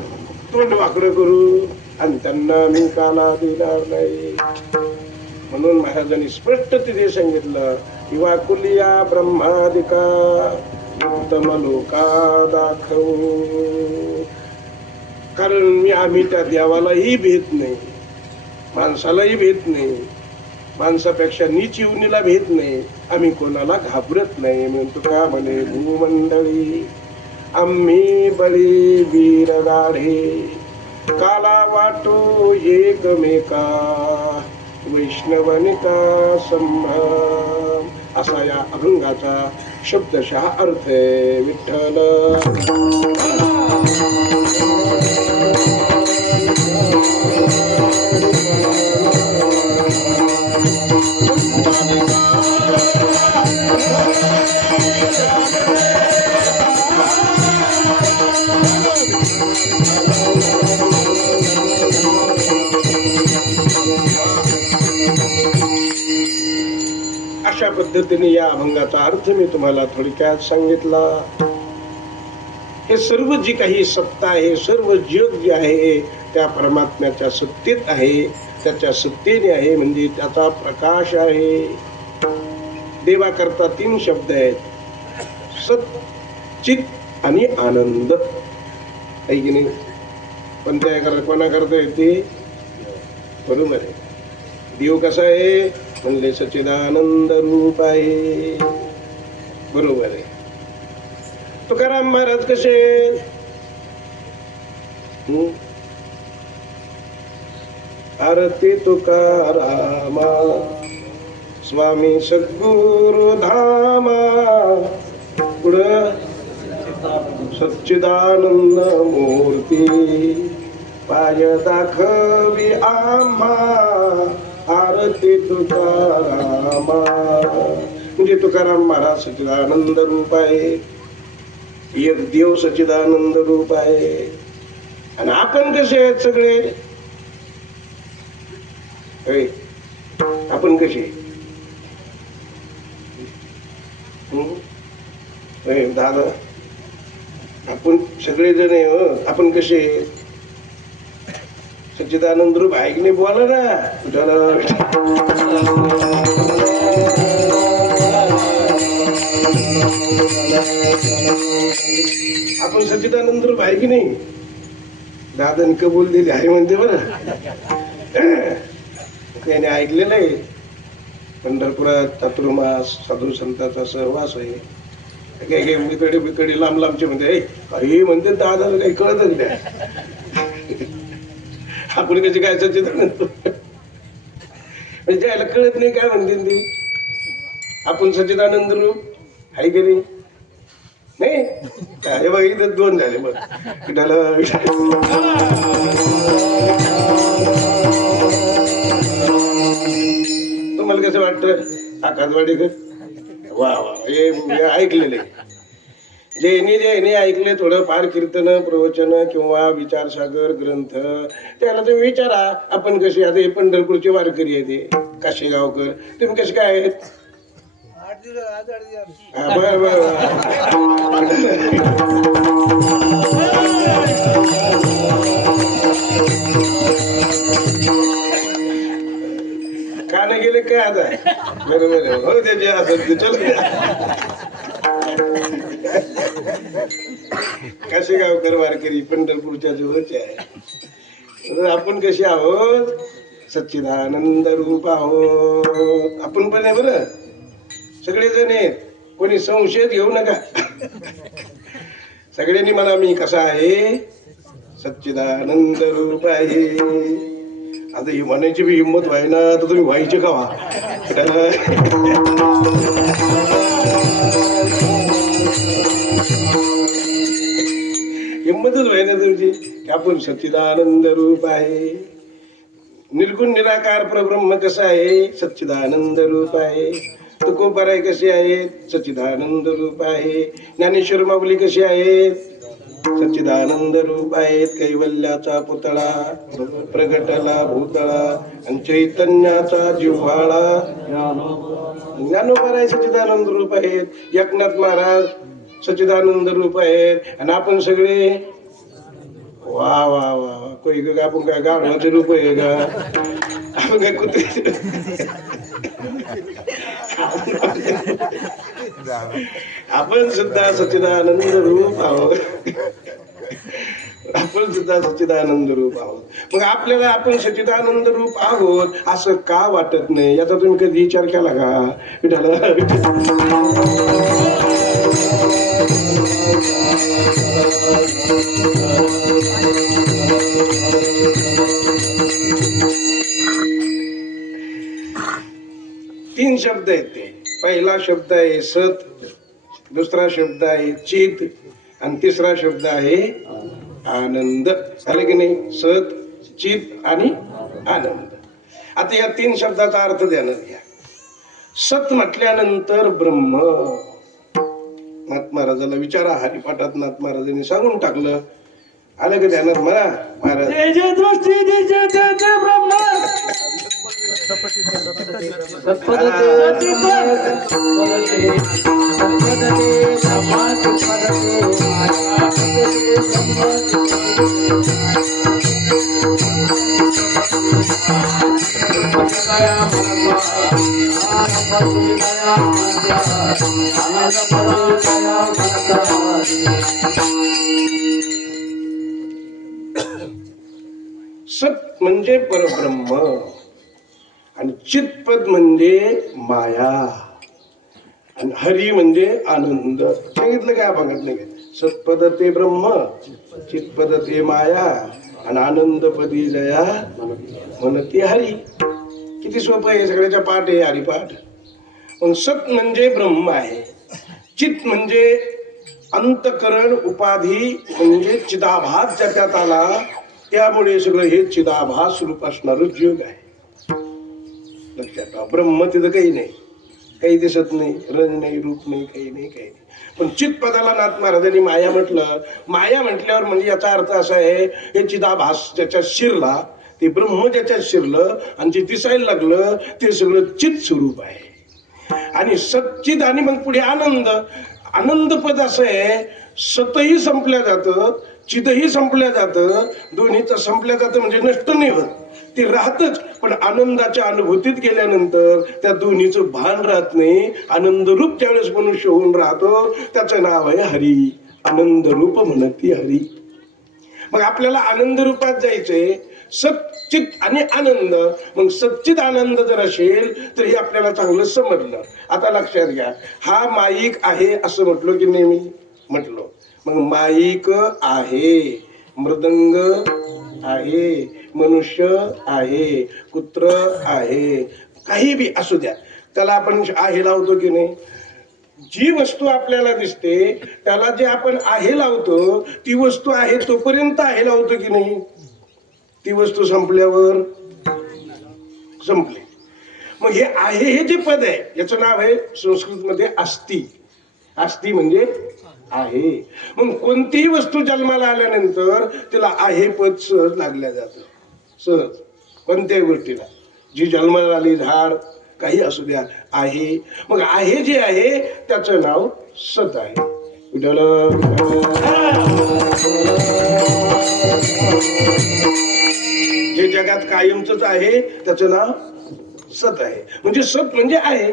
तोंड वाकडं करू, आणि त्यांना मी काला देणार नाही. म्हणून महाराजांनी स्पष्ट तिथे सांगितलं की वाकुलिया ब्रह्मादिका उत्तम लोका दाखवू. कारण आम्ही त्या देवालाही भेट नाही, माणसालाही भेट नाही, माणसापेक्षा नीच येऊनीला भेट नाही, आम्ही कोणाला घाबरत नाही. म्हणतो का म्हणे भूमंडळी आम्ही बळी वीर गाढे, काला वाटो एकमेका वैष्णवनिका संभ्रम. असा या अभंगाचा शब्दशः अर्थ आहे. विठ्ठल अशा पद्धतीने या अभंगाचा अर्थ मी तुम्हाला थोडक्यात सांगितला. हे सर्व जी काही सत्ता आहे, सर्व जग जे आहे त्या परमात्म्याच्या सत्तेत आहे, त्याच्या सत्तेने आहे, म्हणजे त्याचा प्रकाश आहे. देवा करता 3 शब्द आहेत, सत चित आणि आनंद, आहे की नाही? पण त्या कोणा करता येते? बरोबर आहे. देव कसा आहे म्हणले सच्चिदानंद रूप आहे. बरोबर आहे. तुकाराम महाराज कसे? आरती तुकारामा स्वामी सद्गुरु धामा, पुढं सच्चिदानंद मूर्ती पाय दाखवी आम्हा आरती तुकारामा. म्हणजे तुकाराम महाराज सच्चिदानंद रूप आहे, एक देव सच्चिदानंद रूप आहे. आणि आपण कसे आहेत सगळे? आपण कसे? दादा आपण सगळे जण आहे. आपण कसे? सच्चिदानंद रूप आहे की नाही? बोला ना. आपण सच्चिदानंद रूप आहे की नाही? दादानी कबूल दिली आहे म्हणते बरं. त्याने ऐकलेलं आहे पंढरपुरात चातुर्मास साधू संतांचा सहवास आहे. काही बिकडे बिकडे लांब लांबचे म्हणते काही म्हणते दादाला काही कळतच नाही. आपण कशी काय सच्चिदानंद म्हणजे ज्याला कळत नाही काय म्हणते ती आपण सच्चिदानंद रूप आहे की नाही? नाही हे बघ इथं दोन झाले बघ. तुम्हाला कसं वाटतं आकाशवाडीकर? वा वा हे ऐकलेले जे ऐकले थोडं फार कीर्तन प्रवचन किंवा विचारसागर ग्रंथ त्याला तुम्ही विचारा आपण कशी. आता हे पंढरपूरचे वारकरी आहे ते काशेगावकर, तुम्ही कसे काय आहेत? बर बर का नाही गेले काय आता? बरोबर आहे हो त्याचे असं चल. काशेगावकर वारकरी पंढरपूरच्या जवळचे आहे. आपण कसे आहोत? सच्चिदानंद रूप आहोत आपण पण आहे बरं. सगळेजण आहेत, कोणी संशय घेऊ नका. सगळ्यांनी म्हणा मी कसा आहे? सच्चिदानंद रूप आहे. आता ही म्हणायची बी हिंमत व्हाय ना तर तुम्ही व्हायचे का? हिंमतच व्हाय ना तुमची की आपण सच्चिदानंद रूप आहे. निर्गुण निराकार परब्रह्म कसा आहे? सच्चिदानंद रूप आहे. तुकोबाराय कसे आहेत? सच्चिदानंद रूप आहे. ज्ञानेश्वर माऊली कसे आहेत? सच्चिदानंद रूप आहेत. कैवल्याचा पुतळा प्रगटला भूतळा आणि चैतन्याचा जिव्हाळा ज्ञानोबाराय सच्चिदानंद रूप आहेत. एकनाथ महाराज सच्चिदानंद रूप आहेत. आणि आपण सगळे वा वा वा कोई का आपण काय गाढवाचे रूप आहे का? आपण काय कुत्रे? आपण सुद्धा सच्चिदानंद रूप आहोत. आपण सुद्धा सच्चिदानंद रूप आहोत. मग आपल्याला आपण सच्चिदानंद रूप आहोत असं का वाटत नाही याचा तुम्ही कधी विचार केला का? तीन शब्द आहेत ते. पहिला शब्द आहे सत, दुसरा शब्द आहे चित आणि तिसरा शब्द आहे आनंद. झालं की नाही? सत चित आणि आनंद. आता या तीन शब्दाचा अर्थ ध्यानात घ्या. सत म्हटल्यानंतर ब्रह्म. नाथ महाराजाला विचारा, हरिपाठात नाथ महाराजांनी सांगून टाकलं. आलं का ध्यानात? म्हणा महाराज सत म्हणजे परब्रह्म आणि चितपद म्हणजे माया आणि हरी म्हणजे आनंद. सांगितलं काय? बघत नाही. सत्पद ते ब्रह्म, चितपद ते माया आणि आनंदपदी जया म्हणती हरी. किती सोपं आहे, सगळ्याच्या पाठ आहे हरिपाठ. पण सत म्हणजे ब्रह्म आहे, चित म्हणजे अंतकरण उपाधी म्हणजे चिदाभास ज्याच्यात आला त्यामुळे सगळं हे चिदाभास रूप असणारं जग आहे. लक्षात ठेवा, ब्रह्म तिथं काही नाही, काही दिसत नाही, रंग नाही, रूप नाही, काही नाही, काही नाही. पण चित पदाला नाथ महाराजांनी माया म्हटलं. माया म्हटल्यावर म्हणजे याचा अर्थ असा आहे, हे चिदाभास ज्याच्यात शिरला, ते ब्रह्म ज्याच्यात शिरलं आणि जे दिसायला लागलं ते सगळं चित स्वरूप आहे. आणि सच्चिद आणि मग पुढे आनंद. आनंद पद असं आहे, सतही संपल्या जातं, चिदही संपल्या जातं, दोन्हीचं संपल्या जातं म्हणजे नष्ट नाही होत, ते राहतच. पण आनंदाच्या अनुभूतीत गेल्यानंतर त्या दोन्हीचं भान राहत नाही. आनंद रूप ज्यावेळेस मनुष्य होऊन राहतो त्याचं नाव आहे हरी. आनंद रूप म्हणती हरी. मग आपल्याला आनंद रूपात जायचंय, सच्चित आणि आनंद. मग सच्चित आनंद जर असेल तर हे आपल्याला चांगलं समजलं. आता लक्षात घ्या, हा माईक आहे असं म्हटलो की नेहमी म्हटलो. मग माईक आहे, मृदंग आहे, मनुष्य आहे, कुत्र आहे, काही बी असू द्या, त्याला आपण आहे लावतो की नाही. जी वस्तू आपल्याला दिसते त्याला जे आपण आहे लावतो, ती वस्तू आहे तोपर्यंत आहे लावतो की नाही. ती वस्तू संपल्यावर संपली. मग हे आहे हे जे पद आहे याचं नाव आहे संस्कृत मध्ये अस्ति. अस्ति म्हणजे आहे. मग कोणतीही वस्तू जन्माला आल्यानंतर तिला आहे पद सहज लागल्या जातं. सहज कोणत्याही गोष्टीला, जी जन्माला आली, झाड काही असू द्या, आहे. मग आहे जे आहे त्याचं नाव सत आहे. जे जगात कायमच आहे त्याचं नाव सत आहे. म्हणजे सत म्हणजे आहे,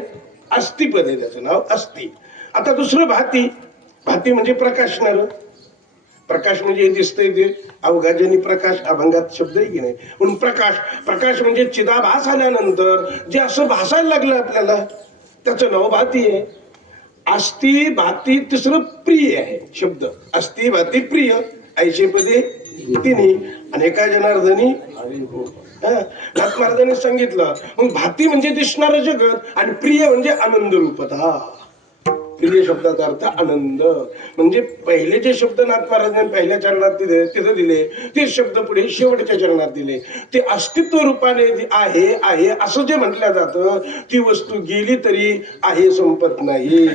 अस्तिपद आहे, त्याचं नाव अस्ति. आता दुसरं भाती. भाती म्हणजे प्रकाशणार. प्रकाश म्हणजे दिसतंय ते अवघाजनी प्रकाश, अभंगात शब्द आहे की नाही. म्हणून प्रकाश, प्रकाश म्हणजे चिदाभास आल्यानंतर जे असं भासायला लागलं आपल्याला त्याचं नाव भाती आहे. अस्ति भाती. तिसरं प्रिय आहे शब्द. अस्ति भाती प्रिय ऐशे पदे तिन्ही अनेका जनार्दनी. नाथ महाराजांनी सांगितलं. मग भाती म्हणजे दिसणारं जगत आणि प्रिय म्हणजे आनंद रूपता. प्रिय शब्दाचा अर्थ आनंद. म्हणजे पहिले जे शब्द नाथ महाराजांनी पहिल्या चरणात दिले तिथे दिले, ते शब्द पुढे शेवटच्या चरणात दिले. ते अस्तित्व रूपाने आहे आहे असं जे म्हटलं जातं, ती वस्तू गेली तरी आहे संपत नाही.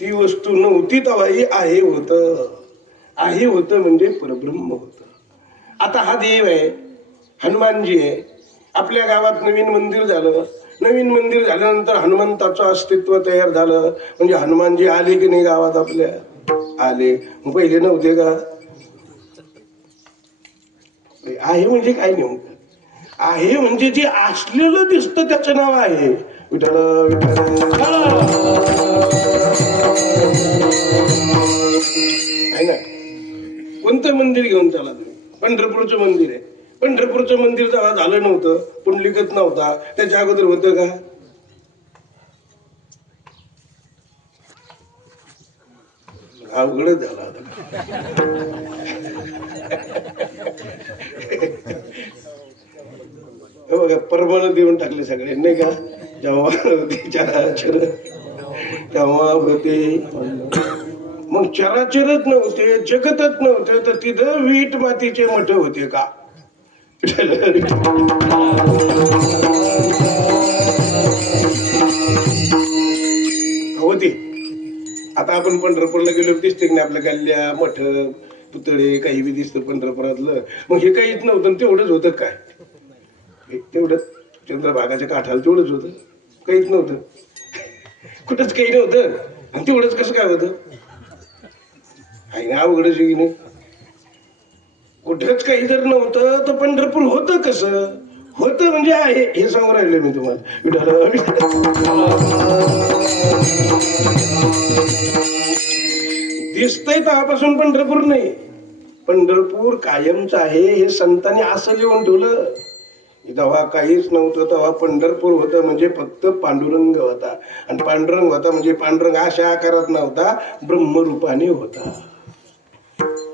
ती वस्तू नव्हती तेव्हाही आहे होत. आहे होत म्हणजे परब्रह्म होत. आता हा देव आहे, हनुमानजी आहे. आपल्या गावात नवीन मंदिर झालं. नवीन मंदिर झाल्यानंतर हनुमंताचं अस्तित्व तयार झालं. म्हणजे हनुमानजी आले की नाही गावात आपल्या? आले. मग पहिले नव्हते का? आहे म्हणजे काय नेमकं? आहे म्हणजे जे असलेलं दिसतं त्याचं नाव आहे. विठ्ठल आहे ना. कोणतं मंदिर घेऊन चला तुम्ही? पंढरपूरचं मंदिर आहे. पंढरपूरचं मंदिर जेव्हा झालं नव्हतं, पुंडलिकच नव्हता, त्याच्या अगोदर होतं का? अवघडच झाला आता. बघा परमाणु देऊन टाकले सगळे नाही का. जेव्हा होते चराचर तेव्हा होते. मग चराचरच नव्हते, जगतच नव्हते, तर तिथं वीट मातीचे मठ होते का? होते. आता आपण पंढरपूरला गेलो दिसते की नाही, आपल्या गल्ल्या मठ पुतळे काही बी दिसतं पंढरपुरातलं. मग हे काहीच नव्हतं, तेवढंच होतं काय? तेवढंच चंद्रभागाच्या काठाला तेवढंच होतं, काहीच नव्हतं. कुठंच काही नव्हतं आणि तेवढंच कसं काय होतं? आहे ना अवघडच की नाही. कुठंच काही जर नव्हतं तर पंढरपूर होतं कसं? होतं म्हणजे आहे हे सांगून राहिले मी तुम्हाला. दिसतंय तेव्हापासून पंढरपूर नाही. पंढरपूर कायमच आहे हे संतांनी असं लिहून ठेवलं. तेव्हा काहीच नव्हतं, तेव्हा पंढरपूर होतं म्हणजे फक्त पांडुरंग होता. आणि पांडुरंग होता म्हणजे पांडुरंग अशा आकारात नव्हता, ब्रह्मरूपाने होता.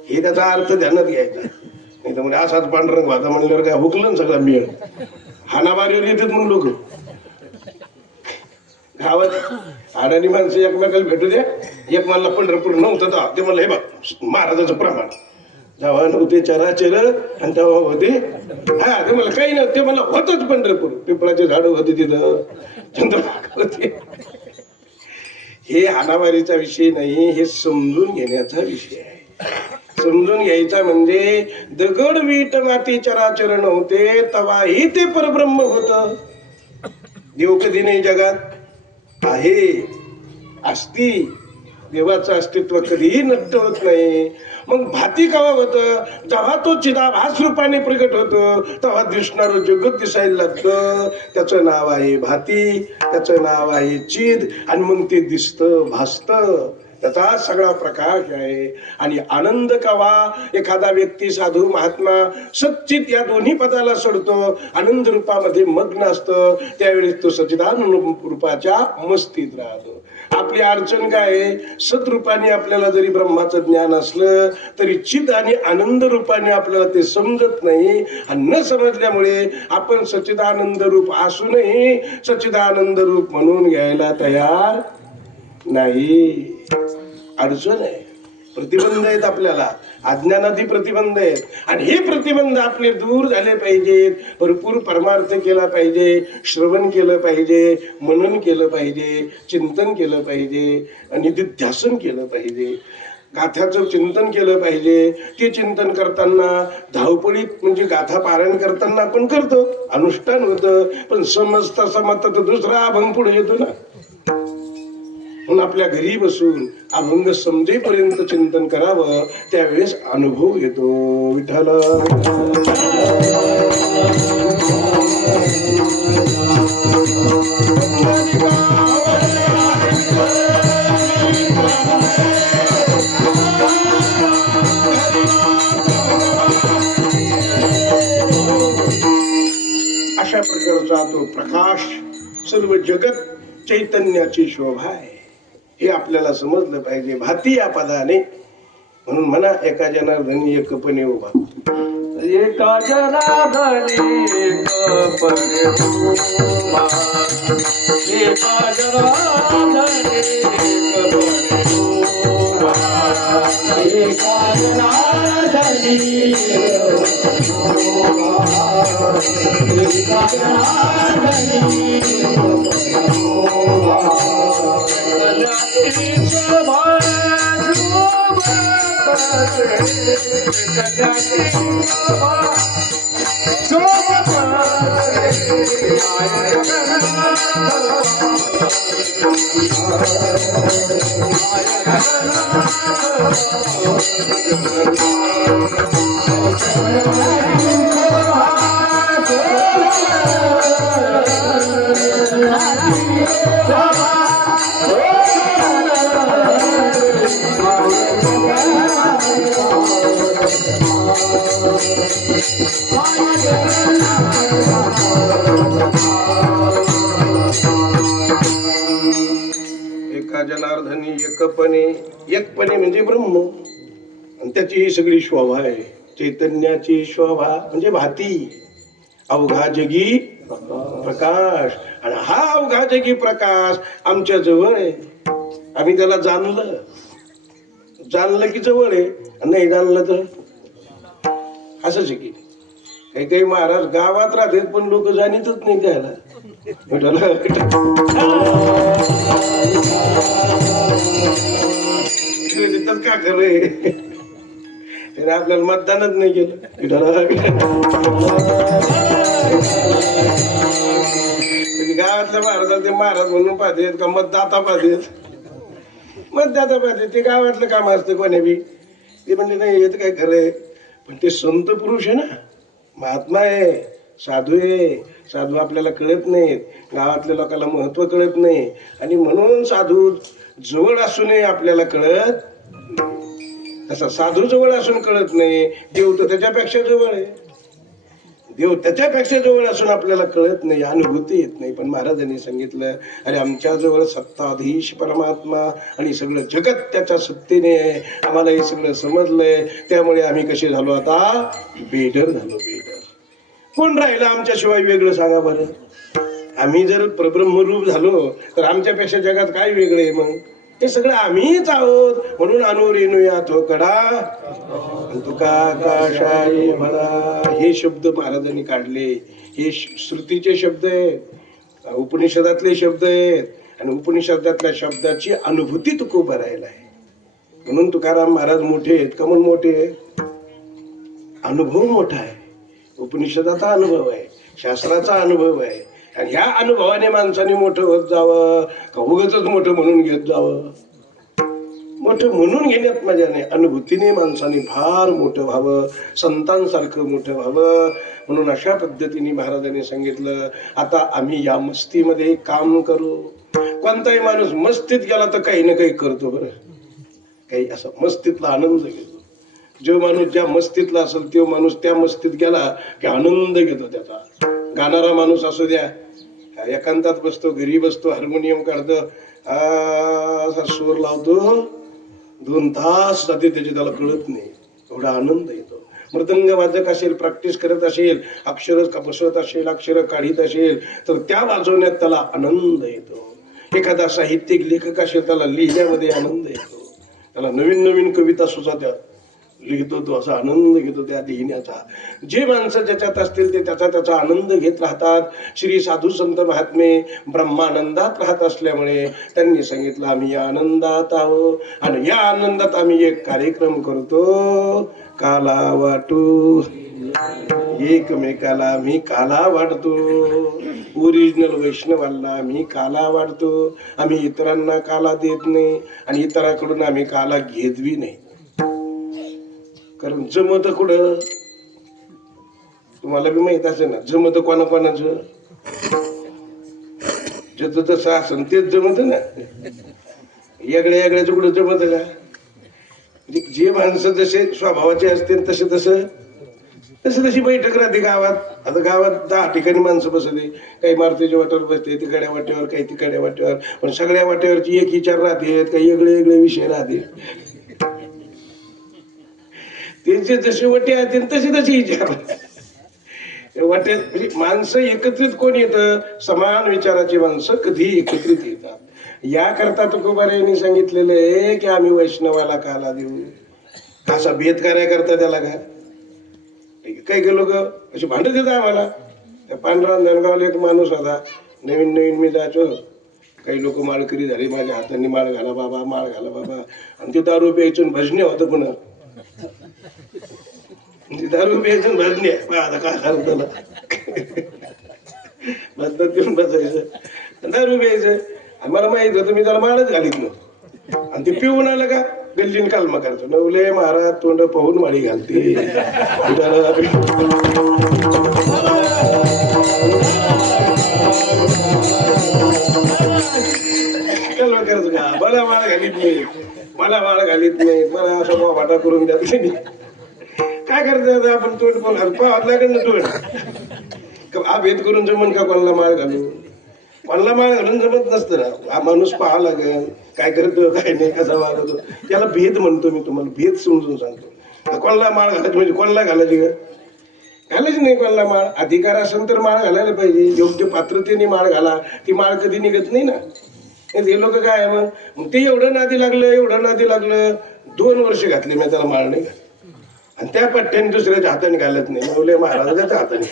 हे त्याचा अर्थ ध्यानात घ्यायचा. नाही तर म्हणजे असाच पांडुरंग होता म्हणल्यावर काय हुकलं ना सगळा मेळ. हानाबारीवर येतात मग लोक गावात. अडाणी माणसं एकमेकाला भेटू द्या. एक मला पंढरपूर नव्हतं ते म्हणलं हे बघ महाराजाचं प्रमाण. जेव्हा नव्हते चराचर आणि तेव्हा होते हा ते मला काही नव्हते मला होतच पंढरपूर पिंपळाचे झाड होते तिथं चंद्रभागा होते. हे हाणामारीचा विषय नाही, हे समजून घेण्याचा विषय आहे. समजून घ्यायचा म्हणजे दगड वीट माती चराचर नव्हते तवाही ते परब्रह्म होत. देव कधी नाही जगात आहे असती, देवाचं अस्तित्व कधीही नष्ट होत नाही. मग भाती केव्हा होतं? जेव्हा तो चिदाभास रूपाने प्रगट होतो तेव्हा दिसणारं जगत दिसायला लागतं. त्याचं नाव आहे भाती, त्याचं नाव आहे चिद, आणि मग ते दिसतं भासतं. त्याचा सगळा प्रकाश आहे. आणि आनंद केव्हा एखादा व्यक्ती साधू महात्मा सच्चित या दोन्ही पदाला सोडतो, आनंद रूपामध्ये मग्न असतं, त्यावेळेस तो सच्चिदानंद रूपाच्या मस्तीत राहतो. आपली अडचण काय आहे? सतरूपाने आपल्याला जरी ब्रह्माचं ज्ञान असलं तरी चिद आणि आनंद रूपाने आपल्याला ते समजत नाही. आणि न समजल्यामुळे आपण सच्चिदानंद रूप असूनही सच्चिदानंद रूप म्हणून घ्यायला तयार नाही. अडचण आहे, प्रतिबंध आहेत आपल्याला, अज्ञानादी प्रतिबंध आहेत. आणि हे प्रतिबंध आपले दूर झाले पाहिजेत. भरपूर परमार्थ केला पाहिजे, श्रवण केलं पाहिजे, मनन केलं पाहिजे, चिंतन केलं पाहिजे आणि निधिध्यासन केलं पाहिजे. गाथ्याचं चिंतन केलं पाहिजे. ते चिंतन करताना धावपळीत म्हणजे गाथा पारायण करताना आपण करतो, अनुष्ठान होतं, पण समजता समजता तर दुसरा अभंग पुढे येतो ना. म्हणून आपल्या घरी बसून अभंग समजेपर्यंत चिंतन करावं, त्यावेळेस अनुभव येतो. विठ्ठल अशा प्रकारचा तो प्रकाश सर्व जगत चैतन्याची शोभा आहे, हे आपल्याला समजलं पाहिजे. भाती या पदाने म्हणून म्हणा एका जनार्दनी एकपणे उभा. एका जनार्दनी एकपणे उभा, एका जनार्दनी एकपणे उभा, एका जनार्दनी एकपणे उभा, एका जनार्दनी एकपणे उभा. एका जनार्दनी एकपणे, एकपणे म्हणजे ब्रह्म, आणि त्याची ही सगळी शोभा आहे. चैतन्याची शोभा म्हणजे भाती, अवघा जगी प्रकाश. आणि हा अवघा जगी प्रकाश आमच्या जवळ आहे. आम्ही त्याला जाणलं, जाणलं की जवळ आहे, नाही जाणलं तर असंच आहे की. काही काही महाराज गावात राहतात पण लोक जाणीतच नाही त्याला. का खरंय त्याने आपल्याला मतदानच नाही केलं. गावातल्या महाराजाला ते महाराज म्हणून पाहतेत का मतदाता पाहतेत, मतदाता पाहते. ते गावातलं काम असतं कोणी बी. ते म्हणजे नाही येत काय खरंय, पण ते संत पुरुष आहे ना, महात्मा आहे, साधू आहे. साधू आपल्याला कळत नाहीत, गावातल्या लोकांना महत्व कळत नाही, आणि म्हणून साधू जवळ असूनही आपल्याला कळत. तसा साधू जवळ असून कळत नाही, देव तर त्याच्यापेक्षा जवळ आहे. देव त्याच्यापेक्षा जवळ असून आपल्याला कळत नाही, अनुभूती येत नाही. पण महाराजांनी सांगितलं, अरे आमच्या जवळ सत्ताधीश परमात्मा आणि सगळं जगत त्याच्या सत्तेने आहे. आम्हाला हे सगळं समजलंय, त्यामुळे आम्ही कसे झालो आता? बेडर झालो, बेडर. कोण राहिलं आमच्याशिवाय वेगळं सांगा बरं? आम्ही जर परब्रह्मरूप झालो तर आमच्यापेक्षा जगात काय वेगळे आहे? मग ते सगळं आम्हीच आहोत. म्हणून अनुरेणुया थोकडा तुका आकाशाई म्हणा. हे शब्द महाराजांनी काढले. हे श्रुतीचे शब्द आहेत, उपनिषदातले शब्द आहेत. आणि उपनिषदातल्या शब्दाची अनुभूती तुको भरायला आहे. म्हणून तुकाराम महाराज मोठे आहेत. का म्हणून मोठे आहेत? अनुभव मोठा आहे. उपनिषदाचा अनुभव आहे, शास्त्राचा अनुभव आहे. आणि ह्या अनुभवाने माणसाने मोठं होत जावं का उगाचच मोठं म्हणून घेत जावं? मोठं म्हणून घेण्यात मजा नाही. अनुभूतीने माणसाने फार मोठं व्हावं, संतांसारखं मोठं व्हावं. म्हणून अशा पद्धतीने महाराजांनी सांगितलं, आता आम्ही या मस्तीमध्ये काम करू. कोणताही माणूस मस्तीत गेला तर काही ना काही करतो बरं, काही असं मस्तीतला आनंद घेतो. जो माणूस ज्या मस्तीतला असेल तो माणूस त्या मस्तीत गेला की आनंद घेतो त्याचा. गाणारा माणूस असू द्या, एकांतात बसतो, घरी बसतो, हार्मोनियम काढतो, असा सूर लावतो, 2 तास जाते त्याची, त्याला कळत नाही, एवढा आनंद येतो. मृदंग वाजक असेल, प्रॅक्टिस करत असेल, अक्षर बसवत असेल, अक्षर काढीत असेल तर त्या वाजवण्यात त्याला आनंद येतो. एखादा साहित्यिक लेखक असेल त्याला लिहिण्यामध्ये आनंद येतो, त्याला नवीन नवीन कविता सुद्धा लिहितो, तो असा आनंद घेतो त्या लिहिण्याचा. जे माणसं ज्याच्यात असतील ते त्याचा आनंद घेत राहतात. श्री साधू संत महात्मे ब्रह्मानंदात राहत असल्यामुळे त्यांनी सांगितलं आम्ही या आनंदात आहोत. आणि या आनंदात आम्ही एक कार्यक्रम करतो, काला वाटू. एकमेकाला मी काला वाटतो. ओरिजिनल वैष्णवांना मी काला वाटतो. आम्ही इतरांना काला देत नाही आणि इतरांकडून आम्ही काला घेतवी नाही. कारण जमत कुठं तुम्हाला बी माहित असेल ना, जमत कोणाकोणाचं ज्याचं जसं असेल तेच जमत ना. वेगळ्याचं कुठं जमत का? जे माणसं जसे स्वभावाचे असते तशी बैठक राहते गावात. आता गावात 10 ठिकाणी माणसं बसले, काही मारुतीच्या वाट्यावर बसते, तिकड्या वाट्यावर, काही तिकड्या वाट्यावर, पण सगळ्या वाट्यावरची एक विचार राहते, काही वेगळे विषय राहते. त्यांचे जसे वटे आहेत तशी विचार वाट्यात. म्हणजे माणसं एकत्रित कोण येतं? समान विचाराची माणसं कधी एकत्रित येतात. याकरता तुकोबारायांनी सांगितलेलं आहे की आम्ही वैष्णवाला काला देऊ. असा भेद करता त्याला का? काही लोक अशी भांडत येतात आम्हाला. त्या पांढरा नरगावला एक माणूस होता, नवीन मी जायचो, काही लोक माळकरी झाले, माझ्या हाताने माळ घाला बाबा, माळ घाला बाबा. आणि ते दारू प्यायचं भजने होतं पुन्हा. दारू प्यायचं भजने आता काय झालं त्याला, भजनात घेऊन बसायचं, दारू प्यायचं. मला माहित होतं मी त्याला माळच घालीत नव्हतो. आणि ते पिऊन आलं का गल्लीन कालमा करतो, नवले महाराज तोंड पाहून माळी घालते. कालमा करतो का? मला माळ घालीत नाही, मला माळ घालीत नाही, मला असा वाटा करून द्या. काय करतात आपण? तोंड पाहून पाहावं लागेल ना तोंड. हा भेद करून जमन का कोणाला माळ घालू? कोणाला माळ घालून जमत नसतं ना. हा माणूस पाहावा लागेल काय करतो काय नाही, कसा वागतो. त्याला भेद म्हणतो मी, तुम्हाला भेद समजून सांगतो. कोणाला माळ घालायची म्हणजे कोणाला घालायची का? घालायची नाही कोणाला माळ. अधिकार असेल तर माळ घालायला पाहिजे, योग्य पात्रतेने माळ घाला. ती माळ कधी निघत नाही ना. हे लोक काय आहे मग ते एवढं नादी लागलं 2 वर्ष घातले मी त्याला माळ नाही घाल. आणि त्या पट्ट्याने दुसऱ्याच्या हाताने घालत नाही, नवले महाराजाच्या हाताने.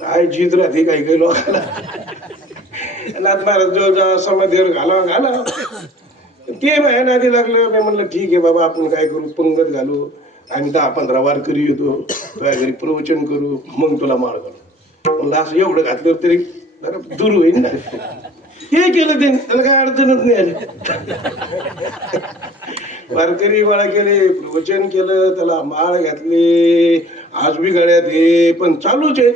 काय जीत राहते काही लोकांना. नाथ महाराज जो समाधीवर घाला ते माझ्या नादी लागलं. मी म्हणलं ठीक आहे बाबा, आपण काय करू, पंगत घालू, आम्ही 10-15 वारकरी येतो, तुझ्या घरी प्रवचन करू, मग तुला माळ घालू. म्हणलं असं एवढं घातलं तरी जरा दूर होईल ना. हे केलं त्याला काय अडचणच नाही आली. वारकरी माळा केले, प्रवचन केलं, त्याला माळ घातली. आज बी गळ्यात हे पण चालूच आहे.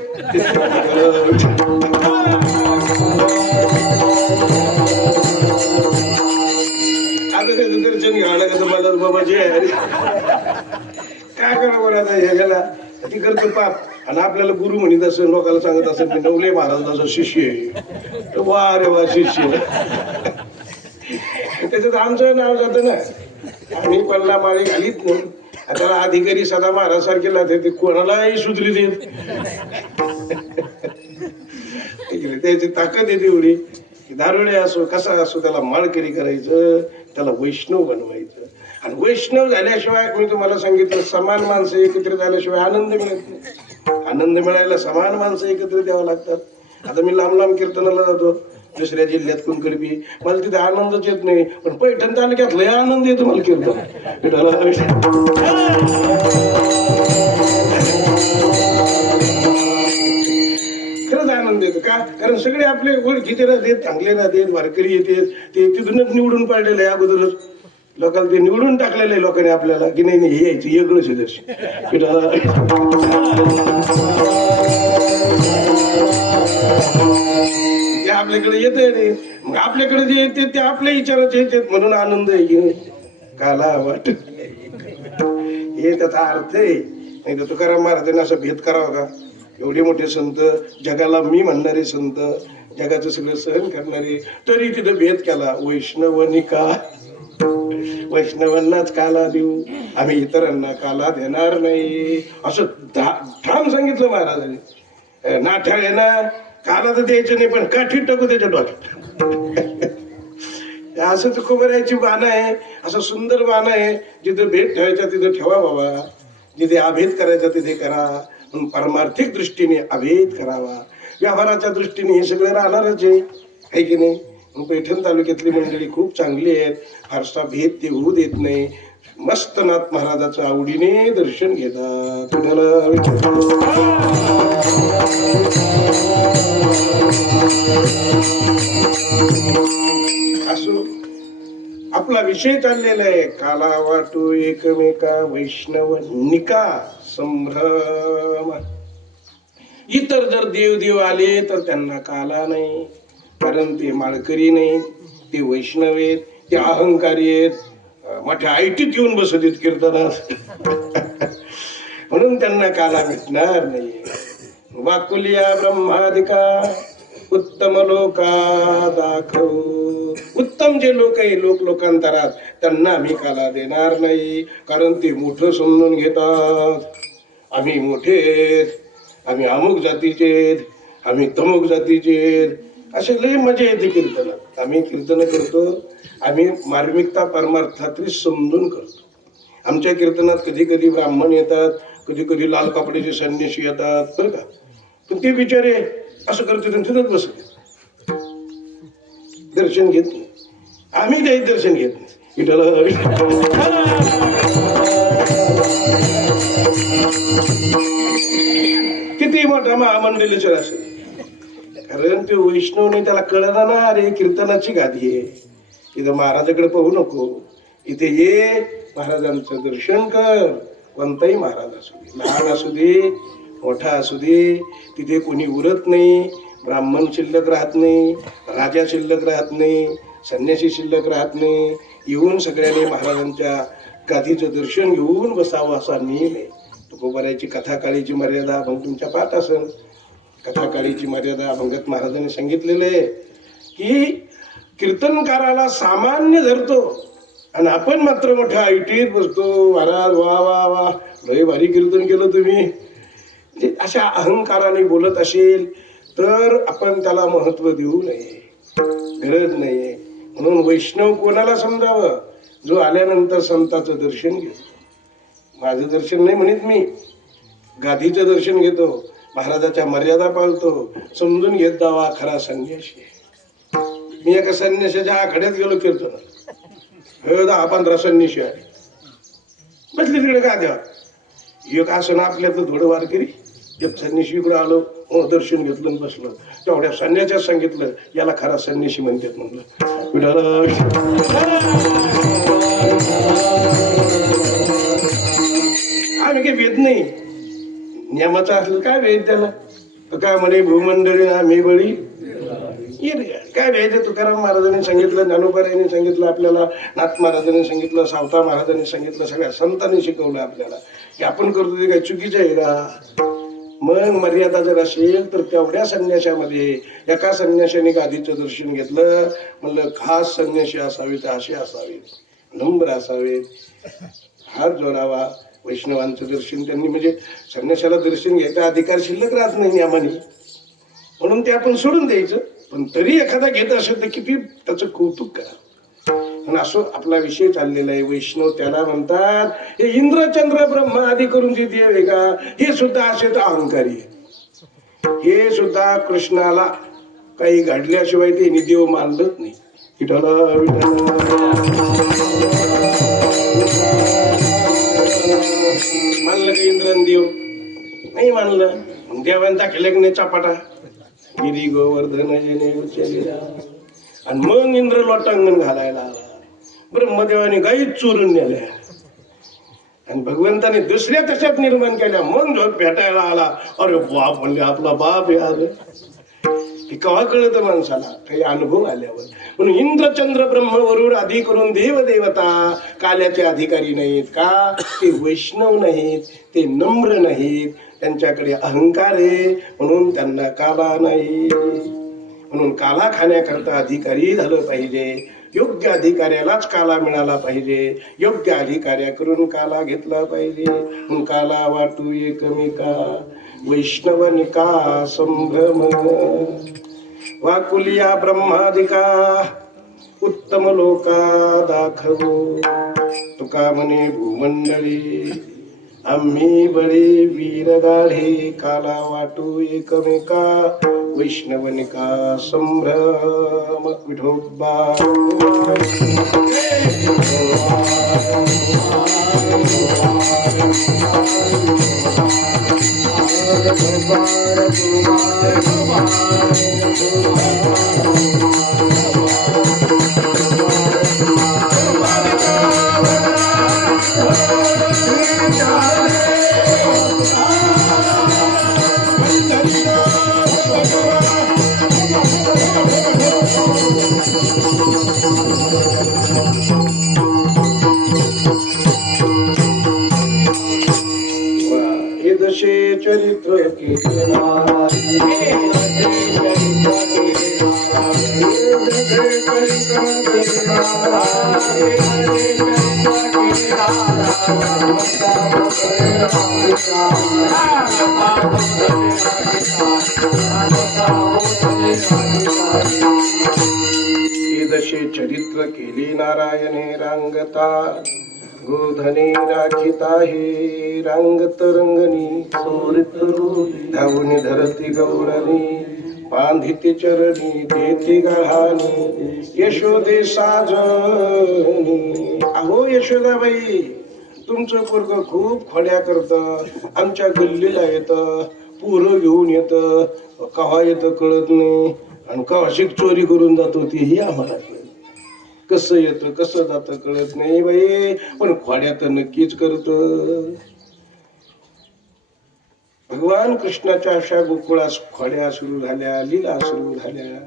आता त्याचं दर्शन घ्यावं लागत मला बाबा जे आहे. काय करा बरं आता ह्याला ती करतो पाप. आणि आपल्याला गुरु म्हणत असेल, लोकांना सांगत असेल की नवले महाराजांचा शिष्य आहे. वा रे वा शिष्य. त्याच्यात आमचं नाव जातं ना. आम्ही पल्ला माळी घालीत नाही. त्याला अधिकारी सदा महाराज सारखे लागते, ते कोणालाही सुधरी देत. त्याची ताकद येते एवढी. दारुडे असो कसा असो त्याला माळकरी करायचं, त्याला वैष्णव बनवायचं. आणि वैष्णव झाल्याशिवाय मी तुम्हाला सांगितलं समान माणसं एकत्र झाल्याशिवाय आनंद मिळत नाही. आनंद मिळायला समान माणसं एकत्र द्यावं लागतात. आता मी लांब लांब कीर्तनाला जातो दुसऱ्या जिल्ह्यात कुणकडबी, मला तिथे आनंदच येत नाही. पण पैठण तालुक्यात लय आनंद येतो मला कीर्तन. खरंच आनंद येतो का? कारण सगळे आपले ओळखीचे राहते, चांगले राहते, वारकरी येते, ते तिथूनच निवडून पाडलेलं आहे अगोदरच. लोकांना ते निवडून टाकलेलं आहे लोकांनी आपल्याला की नाही हे यायचं वेगळंच आहे दर्शन. ते आपल्याकडे येत रे, मग आपल्याकडे जे येते ते आपल्या विचाराचे येतात म्हणून आनंद आहे की नाही. काला वाट हे त्याचा अर्थ आहे. नाही तर तुकाराम महाराजांनी असा भेद करावा का? एवढे मोठे संत, जगाला मी म्हणणारे संत, जगाचं सगळं सहन करणारे, तरी तिथं भेद केला. वैष्णवनिका, वैष्णवांनाच काला देऊ, आम्ही इतरांना काला देणार नाही असं ठाम सांगितलं महाराजांनी. नाठाळ आहे ना, काला तर द्यायचं नाही पण काठीत टाकू त्याच्या डोक्यात. असं तुकोबरायची बाण आहे, असं सुंदर बाण आहे. जिथं भेद ठेवायचा तिथं ठेवा बाबा, जिथे अभेद करायचा तिथे करा. पण परमार्थिक दृष्टीने अभेद करावा, व्यवहाराच्या दृष्टीने हे सगळं राहणारच आहे की नाही. पैठण तालुक्यातली मंडळी खूप चांगली आहेत, फारसा भेद ते होऊ देत नाही. मस्त नाथ महाराजाचं आवडीने दर्शन घेतात. असो आपला विषय चाललेला आहे, काला वाटू एकमेका वैष्णव निका संभ्रम. इतर जर देव आले तर त्यांना काला नाही, कारण ते माळकरी नाही, ते वैष्णव आहेत, ते अहंकारी आहेत, मोठ्या आयटीत येऊन बसत आहेत कीर्तनात. म्हणून त्यांना काला भेटणार नाही. वाकुलिया ब्रह्मादिका उत्तम लोका दाखव. उत्तम जे लोक आहे लोकांतरात त्यांना आम्ही काला देणार नाही, कारण ते मोठं समजून घेतात. आम्ही मोठे, आम्ही अमुक जातीचे, आम्ही तमुक जातीचे, असे लई मजा येते कीर्तनात. आम्ही कीर्तन करतो, आम्ही मार्मिकता परमार्थातली समजून करतो. आमच्या कीर्तनात कधी कधी ब्राह्मण येतात, कधी कधी लाल कपड्याचे संन्यासी येतात बरं का. पण ते बिचारे असं करते तिथंच बसत, दर्शन घेत नाही. आम्ही काही दर्शन घेत नाही. किती मोठा महामंडळीचर असेल, कारण ते वैष्णवने त्याला कळलं ना, अरे कीर्तनाची गादी आहे, इथं महाराजाकडे पाहू नको, इथे ये महाराजांचं दर्शन कर. कोणताही महाराज असू दे, लहान असू दे मोठा असू दे, तिथे कोणी उरत नाही. ब्राह्मण शिल्लक राहत नाही, राजा शिल्लक राहत नाही, संन्यासी शिल्लक राहत नाही. येऊन सगळ्यांनी महाराजांच्या गादीचं दर्शन घेऊन बसावं असा नियम आहे. तुकोबारायची कथाकाळीची मर्यादा अभंग तुमच्या पाठ असेल. कथाकाळीची मर्यादा अभंगात महाराजांनी सांगितलेलं आहे की कीर्तनकाराला सामान्य धरतो आणि आपण मात्र मोठ्या ऐटीत बसतो. महाराज वा वा वा, लय भारी कीर्तन केलं तुम्ही. अशा अहंकाराने बोलत असेल तर आपण त्याला महत्व देऊ नये, गरज नाहीये. म्हणून वैष्णव कोणाला समजावं? जो आल्यानंतर संतांचं दर्शन घेतो. माझं दर्शन नाही म्हणत मी, गादीचं दर्शन घेतो, महाराजाच्या मर्यादा पाळतो, समजून घेत जावा खरा संन्यासी. मी एका संन्यासाच्या आखाड्यात गेलो कीर्तनात, 10-15 संन्यासी आहे बसले तिकडे गाद्यावर. एक असं आपल्यातलं थोडं वारकरी, एक संन्यासी इकडे आलो, दर्शन घेतलं आणि बसलो. तेवढ्या संन्यासाच सांगितलं याला खरा संन्यासी म्हणतात म्हणलं. आम्ही काही भेद नाही, नियमाचं असलं काय भेद त्याला. तर काय म्हणे भूमंडळी आम्ही बळी काय भेद. तुकाराम महाराजांनी सांगितलं, ज्ञानोबारायांनी सांगितलं आपल्याला, नाथ महाराजांनी सांगितलं, सावता महाराजांनी सांगितलं, सगळ्या संतांनी शिकवलं आपल्याला की आपण करतो ते काय चुकीचं आहे का? मग मर्यादा जर असेल तर तेवढ्या संन्याशामध्ये एका संन्याशाने गादीचं दर्शन घेतलं, म्हणलं खास संन्याशी असावेत, असे असावेत, नम्र असावेत, हात जोडावा. वैष्णवांचं दर्शन त्यांनी, म्हणजे संन्याशाला दर्शन घ्यायचा अधिकार शिल्लक राहत नाही नियमाने, म्हणून ते आपण सोडून द्यायचं. पण तरी एखादा घेत असेल तर किती त्याचं कौतुक करा. आणि असं आपला विषय चाललेला आहे. वैष्णव त्याला म्हणतात हे इंद्रचंद्र ब्रह्म आदी करून जे देव आहे का हे सुद्धा असेच अहंकारी आहे. हे सुद्धा कृष्णाला काही घडल्याशिवाय ते देव मानलंच नाही. विठ्ठला मानलं का इंद्रन देव नाही मानलं. मग देवांचा केल्या चापाटा गिरी गोवर्धन जने उचलला आणि मग इंद्र लोटांगण घालायला आला. ब्रह्मदेवाने गाईच चोरून नेल्या आणि भगवंताने दुसऱ्या तशात निर्माण केल्या. मग झोप भेटायला आला. अरे बाप म्हणले आपला बाप आहे. हे केव्हा कळत माणसाला काही अनुभव आल्यावर. म्हणून इंद्रचंद्र ब्रह्म वरुड आदी करून देव देवता काल्याचे अधिकारी नाहीत का ते वैष्णव नाहीत, ते नम्र नाहीत, त्यांच्याकडे अहंकार आहे म्हणून त्यांना काला नाही. म्हणून काला खाण्याकरता अधिकारी झालं पाहिजे. योग्य अधिकाऱ्यालाच काला मिळाला पाहिजे. योग्य अधिकाऱ्याकडून काला घेतला पाहिजे. म्हणून काला वाटू एकमेका वैष्णवनिका संभ्रम वाकुलिया ब्रह्मादिका उत्तम लोका दाखवो. तुका म्हणे भूमंडळी आम्ही बळे वीर गाढे काला वाटू एकमेका वैष्णवनिका संभ्रम. विठोबा हे जसे चरित्र जसे चरित्र केले नारायणे रांगता गोधने राखिता हे रांगत रंगणी धावून धरती गौरणी बांधिते चरणी देते गळहानी यशोदे साजनी. अहो यशोदाबाई तुमचं पोरग खूप खोड्या करत आमच्या गल्लीला येतं, पोरं घेऊन येतं, कवा येतं कळत नाही आणि कवा शिक चोरी करून जातो तेही आम्हाला कळत. कसं येतं कसं जातं कळत नाही बाई, पण खोड्या तर नक्कीच करत. भगवान कृष्णाच्या अशा गोकुळास खोड्या सुरू झाल्या, लीला सुरू झाल्या.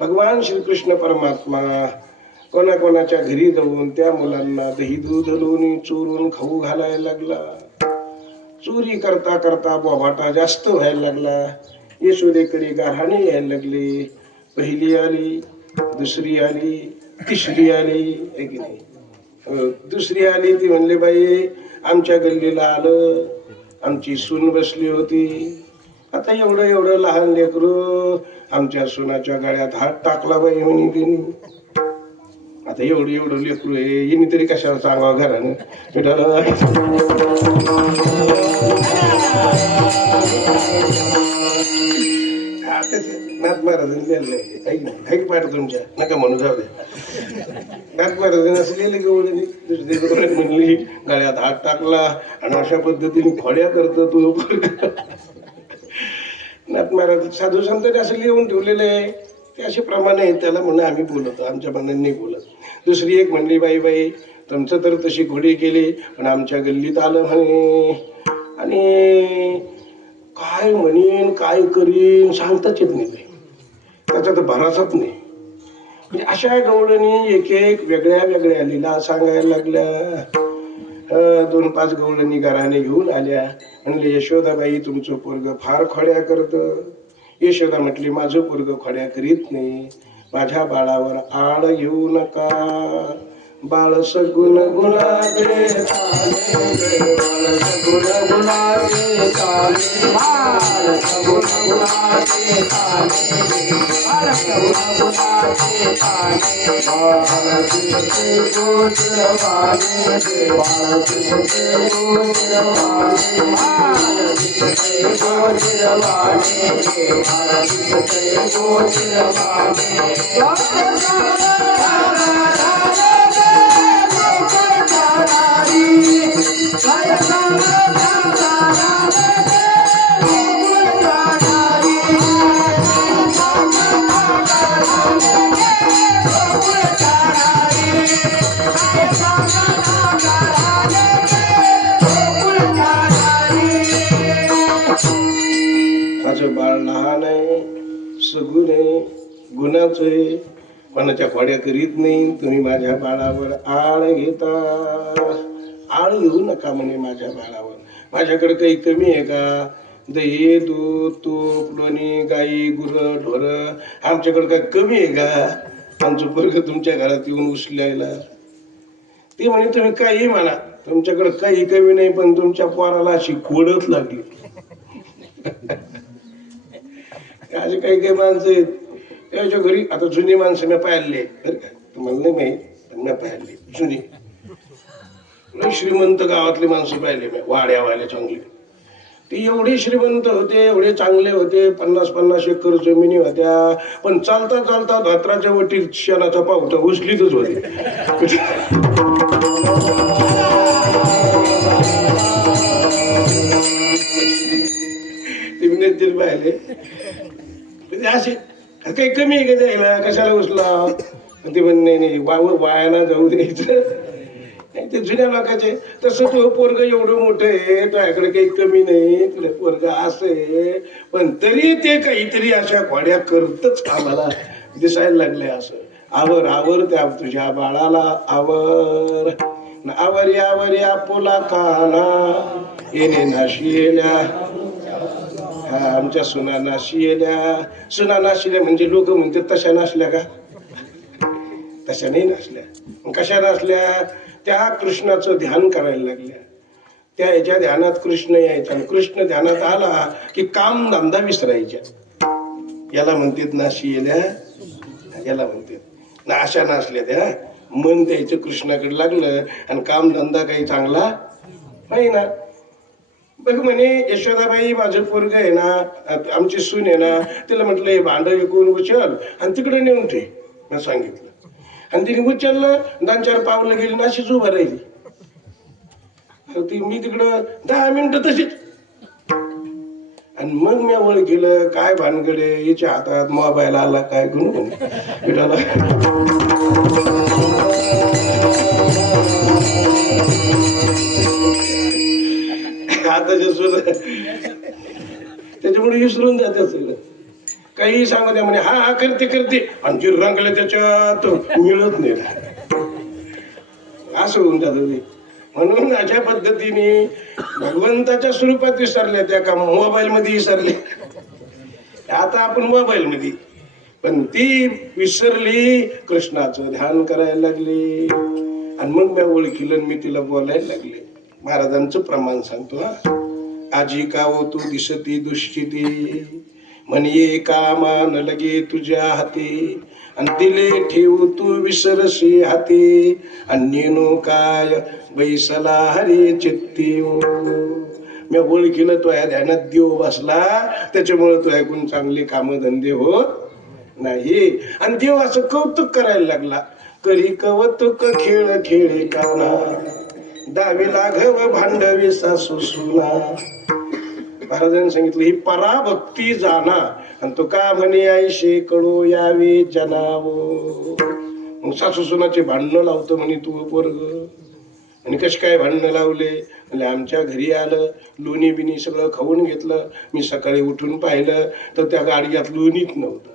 भगवान श्रीकृष्ण परमात्मा कोणाकोणाच्या घरी जाऊन त्या मुलांना दही दूध लोणी चोरून खाऊ घालायला लागला. चोरी करता करता बोभाटा जास्त व्हायला लागला. यशोदेकडे गारहाणे यायला लागले. पहिली आली, दुसरी आली, तिसरी आली, दुसरी आली ती म्हणले बाई आमच्या गल्लीला आलं, आमची सून बसली होती. आता एवढं एवढं लहान लेकरू आमच्या सुनाच्या गळ्यात हात टाकला बाई म्हणे तिने. आता एवढं एवढं लेकरू आहे हिने तरी कशाला सांगावं घरानं. नाथ महाराजांनी लिहिलंय पाठ तुमच्या नका म्हणू जाऊ दे. नाथ महाराजांनी असं लिहिलं गवळणी दुसरी म्हणली गळ्यात हात टाकला आणि अशा पद्धतीने खोड्या करतो तू. नाथ महाराज साधू संतांनी असं लिहून ठेवलेलं आहे ते असे प्रमाणे आहे. त्याला म्हणून आम्ही बोलतो, आमच्या मनाने नाही बोलत. दुसरी एक म्हणली बाई बाई तुमचं तर तशी घोडी केली पण आमच्या गल्लीत आलं म्हणे आणि काय म्हणेन काय करीन सांगताच येत नाही. त्याचा तर भरासाच नाही. म्हणजे अशा गवळणी एक एक वेगळ्या वेगळ्या लीला सांगायला लागल्या. 2-5 गवळणी घराने घेऊन आल्या. म्हणले यशोदाबाई तुमचं पोरग फार खोड्या करत. यशोदा म्हटली माझं पोरग खोड्या करीत नाही. माझ्या बाळावर आड घेऊ नका. बाळ सगुण गुणाचे चाले, बाळ सगुण गुणाचे चाले, बाळ सगुण गुणाचे चाले, बाळ सगुण गुणाचे चाले, बाळ दिसते गोचरवाणे, बाळ दिसते गोचरवाणे, बाळ दिसते गोचरवाणे, बाळ दिसते गोचरवाणे. माझं बाळ लहान आहे, सगुण आहे, गुणाचं आहे, कोणाच्या खोड्या करीत नाही. तुम्ही माझ्या बाळावर आळ घेता. आळ घेऊ नका म्हणे माझ्या बाळावर. माझ्याकडे काही कमी आहे का? दही, दूध, तूप, लोणी, गाई, गुरं, ढोरं आमच्याकडे काय कमी आहे का? आमचं पोरगं तुमच्या घरात येऊन उचलायला. ते म्हणे तुम्ही काही म्हणा, तुमच्याकडे काही कमी नाही, पण तुमच्या पोराला अशी कोडच लागली. असे काही काही माणसं आहेत त्याच्या घरी. आता जुनी माणसं मी पाहिली बरं का, तुम्हाला नाही माहीत पण मी पाहिली जुनी श्रीमंत गावातली माणसं पाहिले मी, वाड्यावाले चांगले. ती एवढे श्रीमंत होते, एवढे चांगले होते, 50-50 एकर जमिनी होत्या, पण चालता चालता धोत्राच्या वटीत शेणाचा पावटा उचलीतच होते. ते पाहिले असे काही कमी आहे का जायला, कशाला उचला? ते म्हणणे नाही वायाला जाऊ द्यायचं. ते जुन्या लोकांचे तसं तो पोरग एवढं मोठं आहे, तुझ्याकडे काही कमी नाही, तुझं पोरग असं आहे, पण तरी ते काहीतरी अशा खोड्या करतच आम्हाला दिसायला लागले. असं आवर आवर त्या तुझ्या बाळाला आवर, आवर यावर या पोला काना येणे नाशियेल्या. आमच्या सुना नाशियेल्या. सुना नाशिल्या म्हणजे लोक म्हणतात तशा नाशल्या का? तशा नाही नाशल्या. कशा नाशल्या? त्या कृष्णाचं ध्यान करायला लागल्या. त्या याच्या ध्यानात कृष्ण यायचा, कृष्ण ध्यानात आला की काम धंदा विसरायच्या. याला म्हणतात नाशियेल्या, याला म्हणतात ना. अशा नाशल्या त्या. मन द्यायचं कृष्णाकडे लागलं आणि काम धंदा काही चांगला नाही ना. बघ म्हणे यशोदाबाई माझं पोरग आहे ना, आमची सून आहे ना, तिला म्हटलं हे भांड विकून उचल आणि तिकडे नेऊन ठे. मी सांगितलं आणि तिने उचललं, 2-4 पावलं गेली ना, अशीच उभं राहिली. ती मी तिकडं 10 मिनिटं तशीच. आणि मग मी ओळखलं काय भानगडे, हिच्या हातात मोबाईल आला काय गुण पिठाला. त्याच्यामुळे विसरून जाते सगळं. काही सांगू द्या म्हणे हा हा करते करते आणि जे रंगलं त्याच्यात मिळत नाही, असं होऊन जात. म्हणून अशा पद्धतीने भगवंताच्या स्वरूपात विसरल्या त्या का मोबाईल मध्ये विसरले. आता आपण मोबाईल मध्ये, पण ती विसरली, कृष्णाचं ध्यान करायला लागली. आणि मग मी ओळखीलं, मी तिला बोलायला लागले. महाराजांचं प्रमाण सांगतो हा. आजी का हो तू दिसती दुष्टिती, म्हणे कामा न लगे तुझ्या हाती, आणि दिले ठेवू तू विसरशी हाती, अन्यनो काय बैसला हरी चित्ती. मी ओळखीलं तो या ध्यानात देव बसला, त्याच्यामुळे तो ऐकून चांगले कामधंदे होत नाही. आणि देव असं कौतुक करायला लागला. करी कौतुक खेळ खेळे काना, दावी लाघव भांडवी सासू सुना. महाराजांनी सांगितलं ही पराभक्ती जाणा, आणि तो का म्हणे आईशे कडू यावे जनावो. मग सासू सुनाचे भांडणं लावतो म्हणे तू पोरग. आणि कशी काय भांडणं लावले? म्हणजे आमच्या घरी आलं, लोणी बिनी सगळं खाऊन घेतलं. मी सकाळी उठून पाहिलं तर त्या गाडग्यात लोणीच नव्हतं.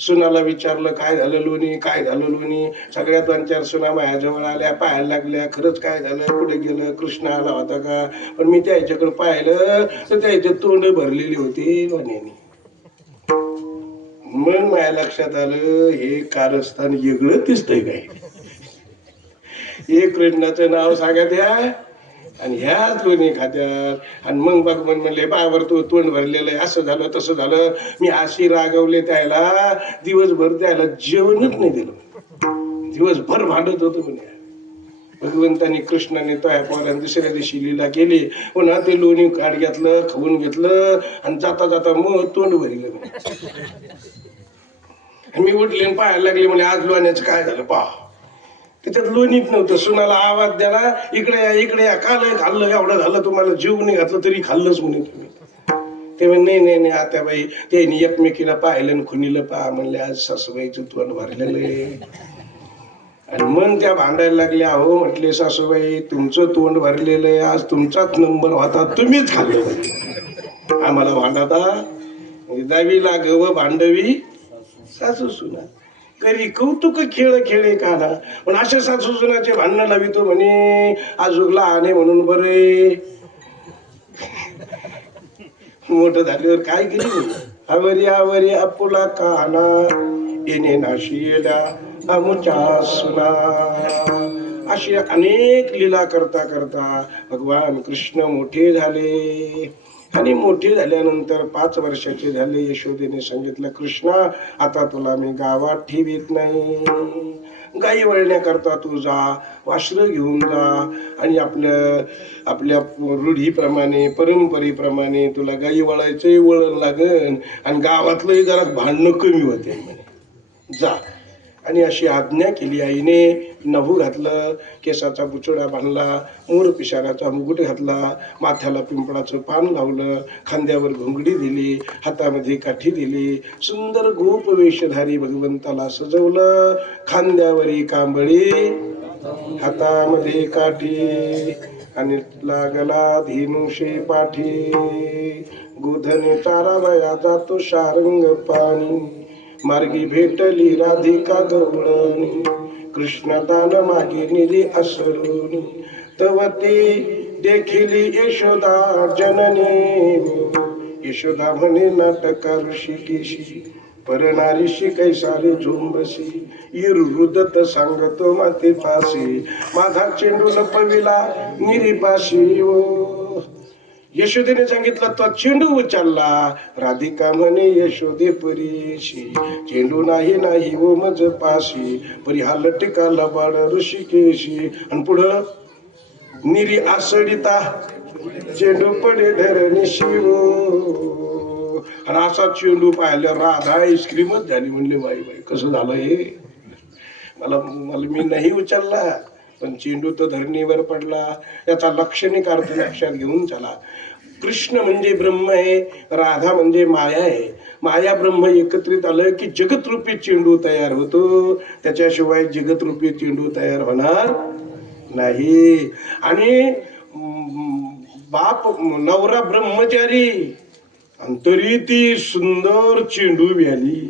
सुनाला विचारलं काय झालं लोणी, काय झालं लोणी. सगळ्या 2-4 सुना माझ्याजवळ आल्या, पाहायला लागल्या खरंच काय झालं, कुठे गेलं, कृष्ण आला होता का. पण मी त्याच्याकडे पाहिलं तर त्याचे तोंड भरलेली होती लोण्याने. मग माझ्या लक्षात आलं हे कारस्थान वेगळं दिसतंय काय. एक कृष्णाचं नाव सांगत या आणि ह्याच लोणी खात्यात आणि मग बघ म्हणले बावर तू तोंड भरलेलं आहे, असं झालं तसं झालं. मी अशी रागवले त्याला, दिवसभर त्याला जेवणच नाही दिलं, दिवसभर भांडत होतो म्हणे. भगवंतानी कृष्णाने त्या पोराने दुसऱ्या दिवशी लीला केली, पुन्हा ते लोणी काढ घेतलं, खाऊन घेतलं आणि जाता जाता मग तोंड भरलं म्हणे. मी उठले आणि पाहायला लागले, म्हणजे आज लोण्याचं काय झालं पहा. त्याच्यात लोणीच नव्हतं. सुनाला आवाज द्याला, इकडे या इकडे या, काल खाल्लं एवढं झालं तुम्हाला जीव नाही घातलं तरी खाल्लंच म्हणे तुम्ही. ते म्हणे नाही नाही आत्याबाई, त्यांनी एकमेकीला पाहिलं आणि खुनीला पहा म्हणले, आज सासूबाईचं तोंड भरलेलं आहे. आणि मन त्या भांडायला लागल्या. हो म्हटले सासूबाई, तुमचं तोंड भरलेलं आहे, आज तुमचाच नंबर होता, तुम्हीच खाल्लं. आम्हाला भांडता दावी लाग भांडवी सासू सुना, करी कौतुक खेळ खेळे काना. पण अशा सासू सुनाचे भांडणं लावितो म्हणे, आजूक लहान आहे म्हणून बरे, मोठं झाल्यावर काय केली. आवरी आवरी आपुला काना, येणे नाशियला अमुचा सुना. अशी अनेक लीला करता करता भगवान कृष्ण मोठे झाले. आणि मोठे झाल्यानंतर 5 वर्षाचे झाले. यशोदेने सांगितलं, कृष्णा आता तुला मी गावात ठेवीत नाही, गाई वळण्याकरता तू जा, वासरं घेऊन जा आणि आपल्या रूढीप्रमाणे परंपरेप्रमाणे तुला गाई वळायचंही वळण लागन आणि गावातलंही जरा भांडणं कमी होते म्हणे, जा. आणि अशी आज्ञा केली आईने. नभू घातलं, केसाचा बुचोडा बांधला, मोर पिशाराचा मुकुट घातला, माथ्याला पिंपळाचं पान लावलं, खांद्यावर घोंगडी दिली, हातामध्ये काठी दिली. सुंदर गोप वेशधारी भगवंताला सजवलं. खांद्यावरी कांबळी, हातामध्ये काठी आणि लागला धेनुषे पाठी. गोधन चारावया जातो शारंग पाणी, मार्गी भेटली राधिका गवळणी. कृष्णदान मागे निधी असरुणी, तवती देखिली यशोदा जननी. यशोदा म्हणे नाटका ऋषिकेशी, परनारीशी कैसारे झुंबसी. इरुदत सांगतो माते पासी, माझा चेंडू लपविला निरीपाशी. यशोदेने सांगितलं, तो चेंडू उचलला. राधिका म्हणे यशोदे परीशी, चेंडू नाही नाही ओ मज पाशी, परी हा लटका लबाड ऋषिकेशी. आणि पुढं निरी आसडिता, चेंडू पडे धरणी शिव. आणि असा चेंडू पाहिल्या राधा आईस्क्रीमच झाली. म्हणले बाई बाई कसं झालं हे, मला मी नाही उचलला पण चेंडू तर धरणीवर पडला. याचा लक्षणिक अर्थ लक्षात घेऊन चला. कृष्ण म्हणजे ब्रह्म आहे, राधा म्हणजे माया आहे. माया ब्रह्म एकत्रित आलं की जगतरूपी चेंडू तयार होतो, त्याच्याशिवाय जगतरूपी चेंडू तयार होणार नाही. आणि बाप नवरा ब्रह्मचारी आणि तरी ती सुंदर चेंडू व्याली,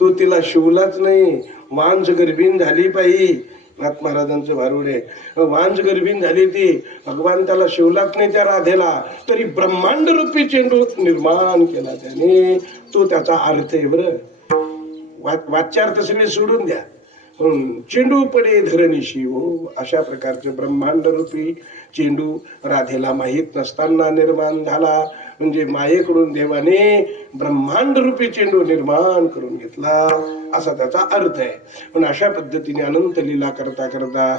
तो तिला शिवलाच नाही. मांस गर्भीन झाली पाहिजे. नाथ महाराजांचं भारुडे, वांज गर्भीन झाली ती, भगवान त्याला शिवलाच नाही त्या राधेला, तरी ब्रह्मांड रूपी चेंडू निर्माण केला त्याने. तो त्याचा अर्थ आहे. बरं, वाच्यार्थ सगळे सोडून द्या. चेंडू पडे धरणी शिव, अशा प्रकारचे ब्रह्मांड रूपी चेंडू राधेला माहीत नसताना निर्माण झाला. म्हणजे मायेकडून देवाने ब्रह्मांड रूपी चेंडू निर्माण करून घेतला, असा त्याचा अर्थ आहे. पण अशा पद्धतीने अनंत लीला करता करता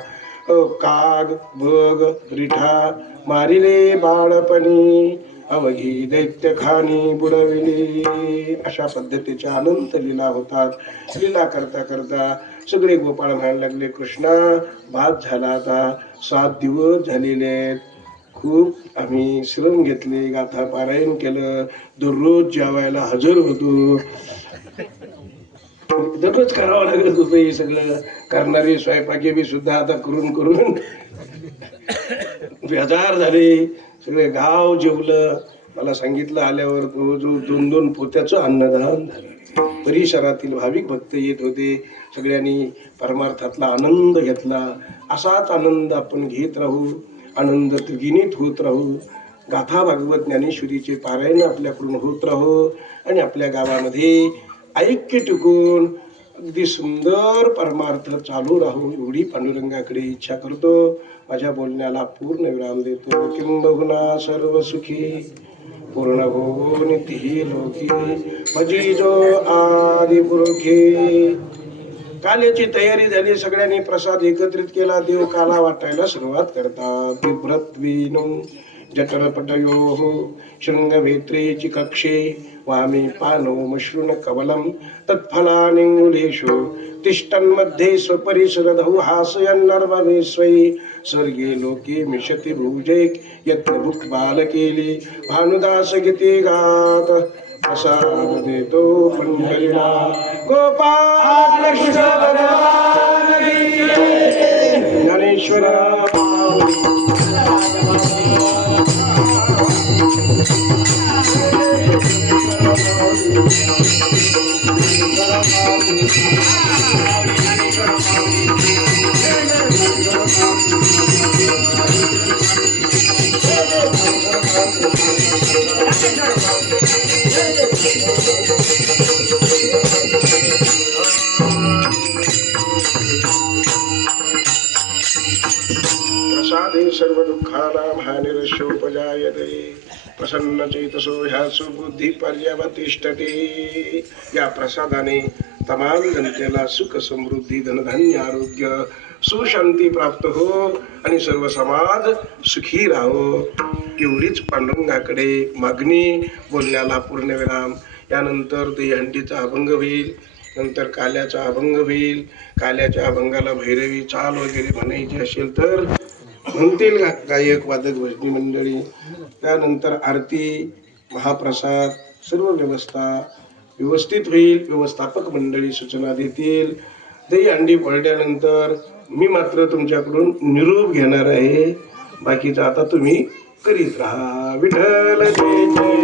काग बग रिठा मारिले बाळपणी, अवघी दैत्य खाणी बुडविली. अशा पद्धतीच्या अनंत लीला होतात. लीला करता करता सगळे गोपाळ म्हणायला लागले, कृष्णा भात झाला, आता 7 दिवस झालेले आहेत, खूप आम्ही श्रम घेतले, गाथा पारायण केलं, दररोज जेवायला हजर होतो, दररोज करावं लागत होतं. हे सगळं करणारे स्वयंपाकी बी सुद्धा आता करून करून बेजार झाले. सगळे गाव जेवलं. मला सांगितलं आल्यावर रोज 2-2 पोत्याचं अन्नदान झालं. परिसरातील भाविक भक्त येत होते. सगळ्यांनी परमार्थातला आनंद घेतला. असाच आनंद आपण घेत राहू, आनंद द्विगुणित होत राहू. गाथा भागवत ज्ञानेश्वरीचे पारायण आपल्याकडून होत राहू आणि आपल्या गावामध्ये ऐक्य टिकून अगदी सुंदर परमार्थ चालू राहू एवढी पांडुरंगाकडे इच्छा करतो. माझ्या बोलण्याला पूर्ण विराम देतो. किंबहुना सर्व सुखी पूर्ण भोगो निती लोकी भजी जो आदि पुरुषी. काल्याची तयारी झाली. सगळ्यांनी प्रसाद एकत्रित केला. देव काला वाटायला सुरुवात करतात. बिभ्रत्वीनो जठरपटयो शृंगभेत्रेची कक्षे वामे पानो मश्रुन कवलम तत्फलानिंगुलेषु तिष्ठन्मध्ये स्वपरिसरधौ हासयन्नर्वमे स्वयि स्वर्गे लोके मिशति भुजैक यत्र भुक् बालकेली भानुदास गीते गात प्रसाद देतो पंढरीला. गोपाल कृष्ण भगवान की जय. ज्ञानेश्वर प्रसादे सर्व दुःखानां हानिरस्योपजायते प्रसन्न चेतसो ह्यासु बुद्धी पर्यवतिष्ठते. या प्रसादाने तमाम जनतेला सुख समृद्धी धनधान्य आरोग्य सुशांती प्राप्त हो आणि सर्व समाज सुखी राहो एवढीच पांडुरंगाकडे मागणी. बोलण्याला पूर्णविराम. यानंतर दहीहंडीचा अभंग होईल. नंतर काल्याचा अभंग होईल. काल्याच्या अभंगाला भैरवी चाल वगैरे म्हणायची असेल तर म्हणतील गायक वादक भजनी मंडळी. त्यानंतर आरती महाप्रसाद सर्व व्यवस्था व्यवस्थित होईल. व्यवस्थापक मंडळी सूचना देतील. दहीहंडी पडल्यानंतर मी मात्र तुमच्याकडून निरोप घेणार आहे. बाकीचं आता तुम्ही करीत राहा. विठ्ठल जय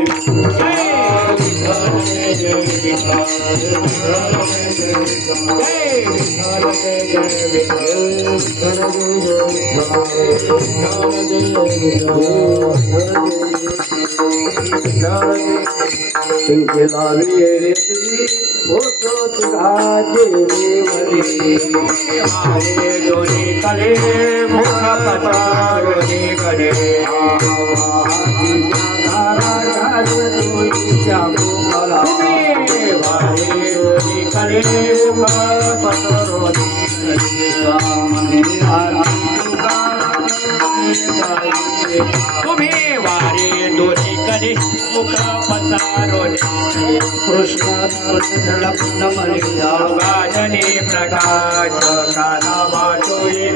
तुम्ही वारे दोन्ही कडे मुख पसारोने कृष्ण प्रकाश काना वाटोये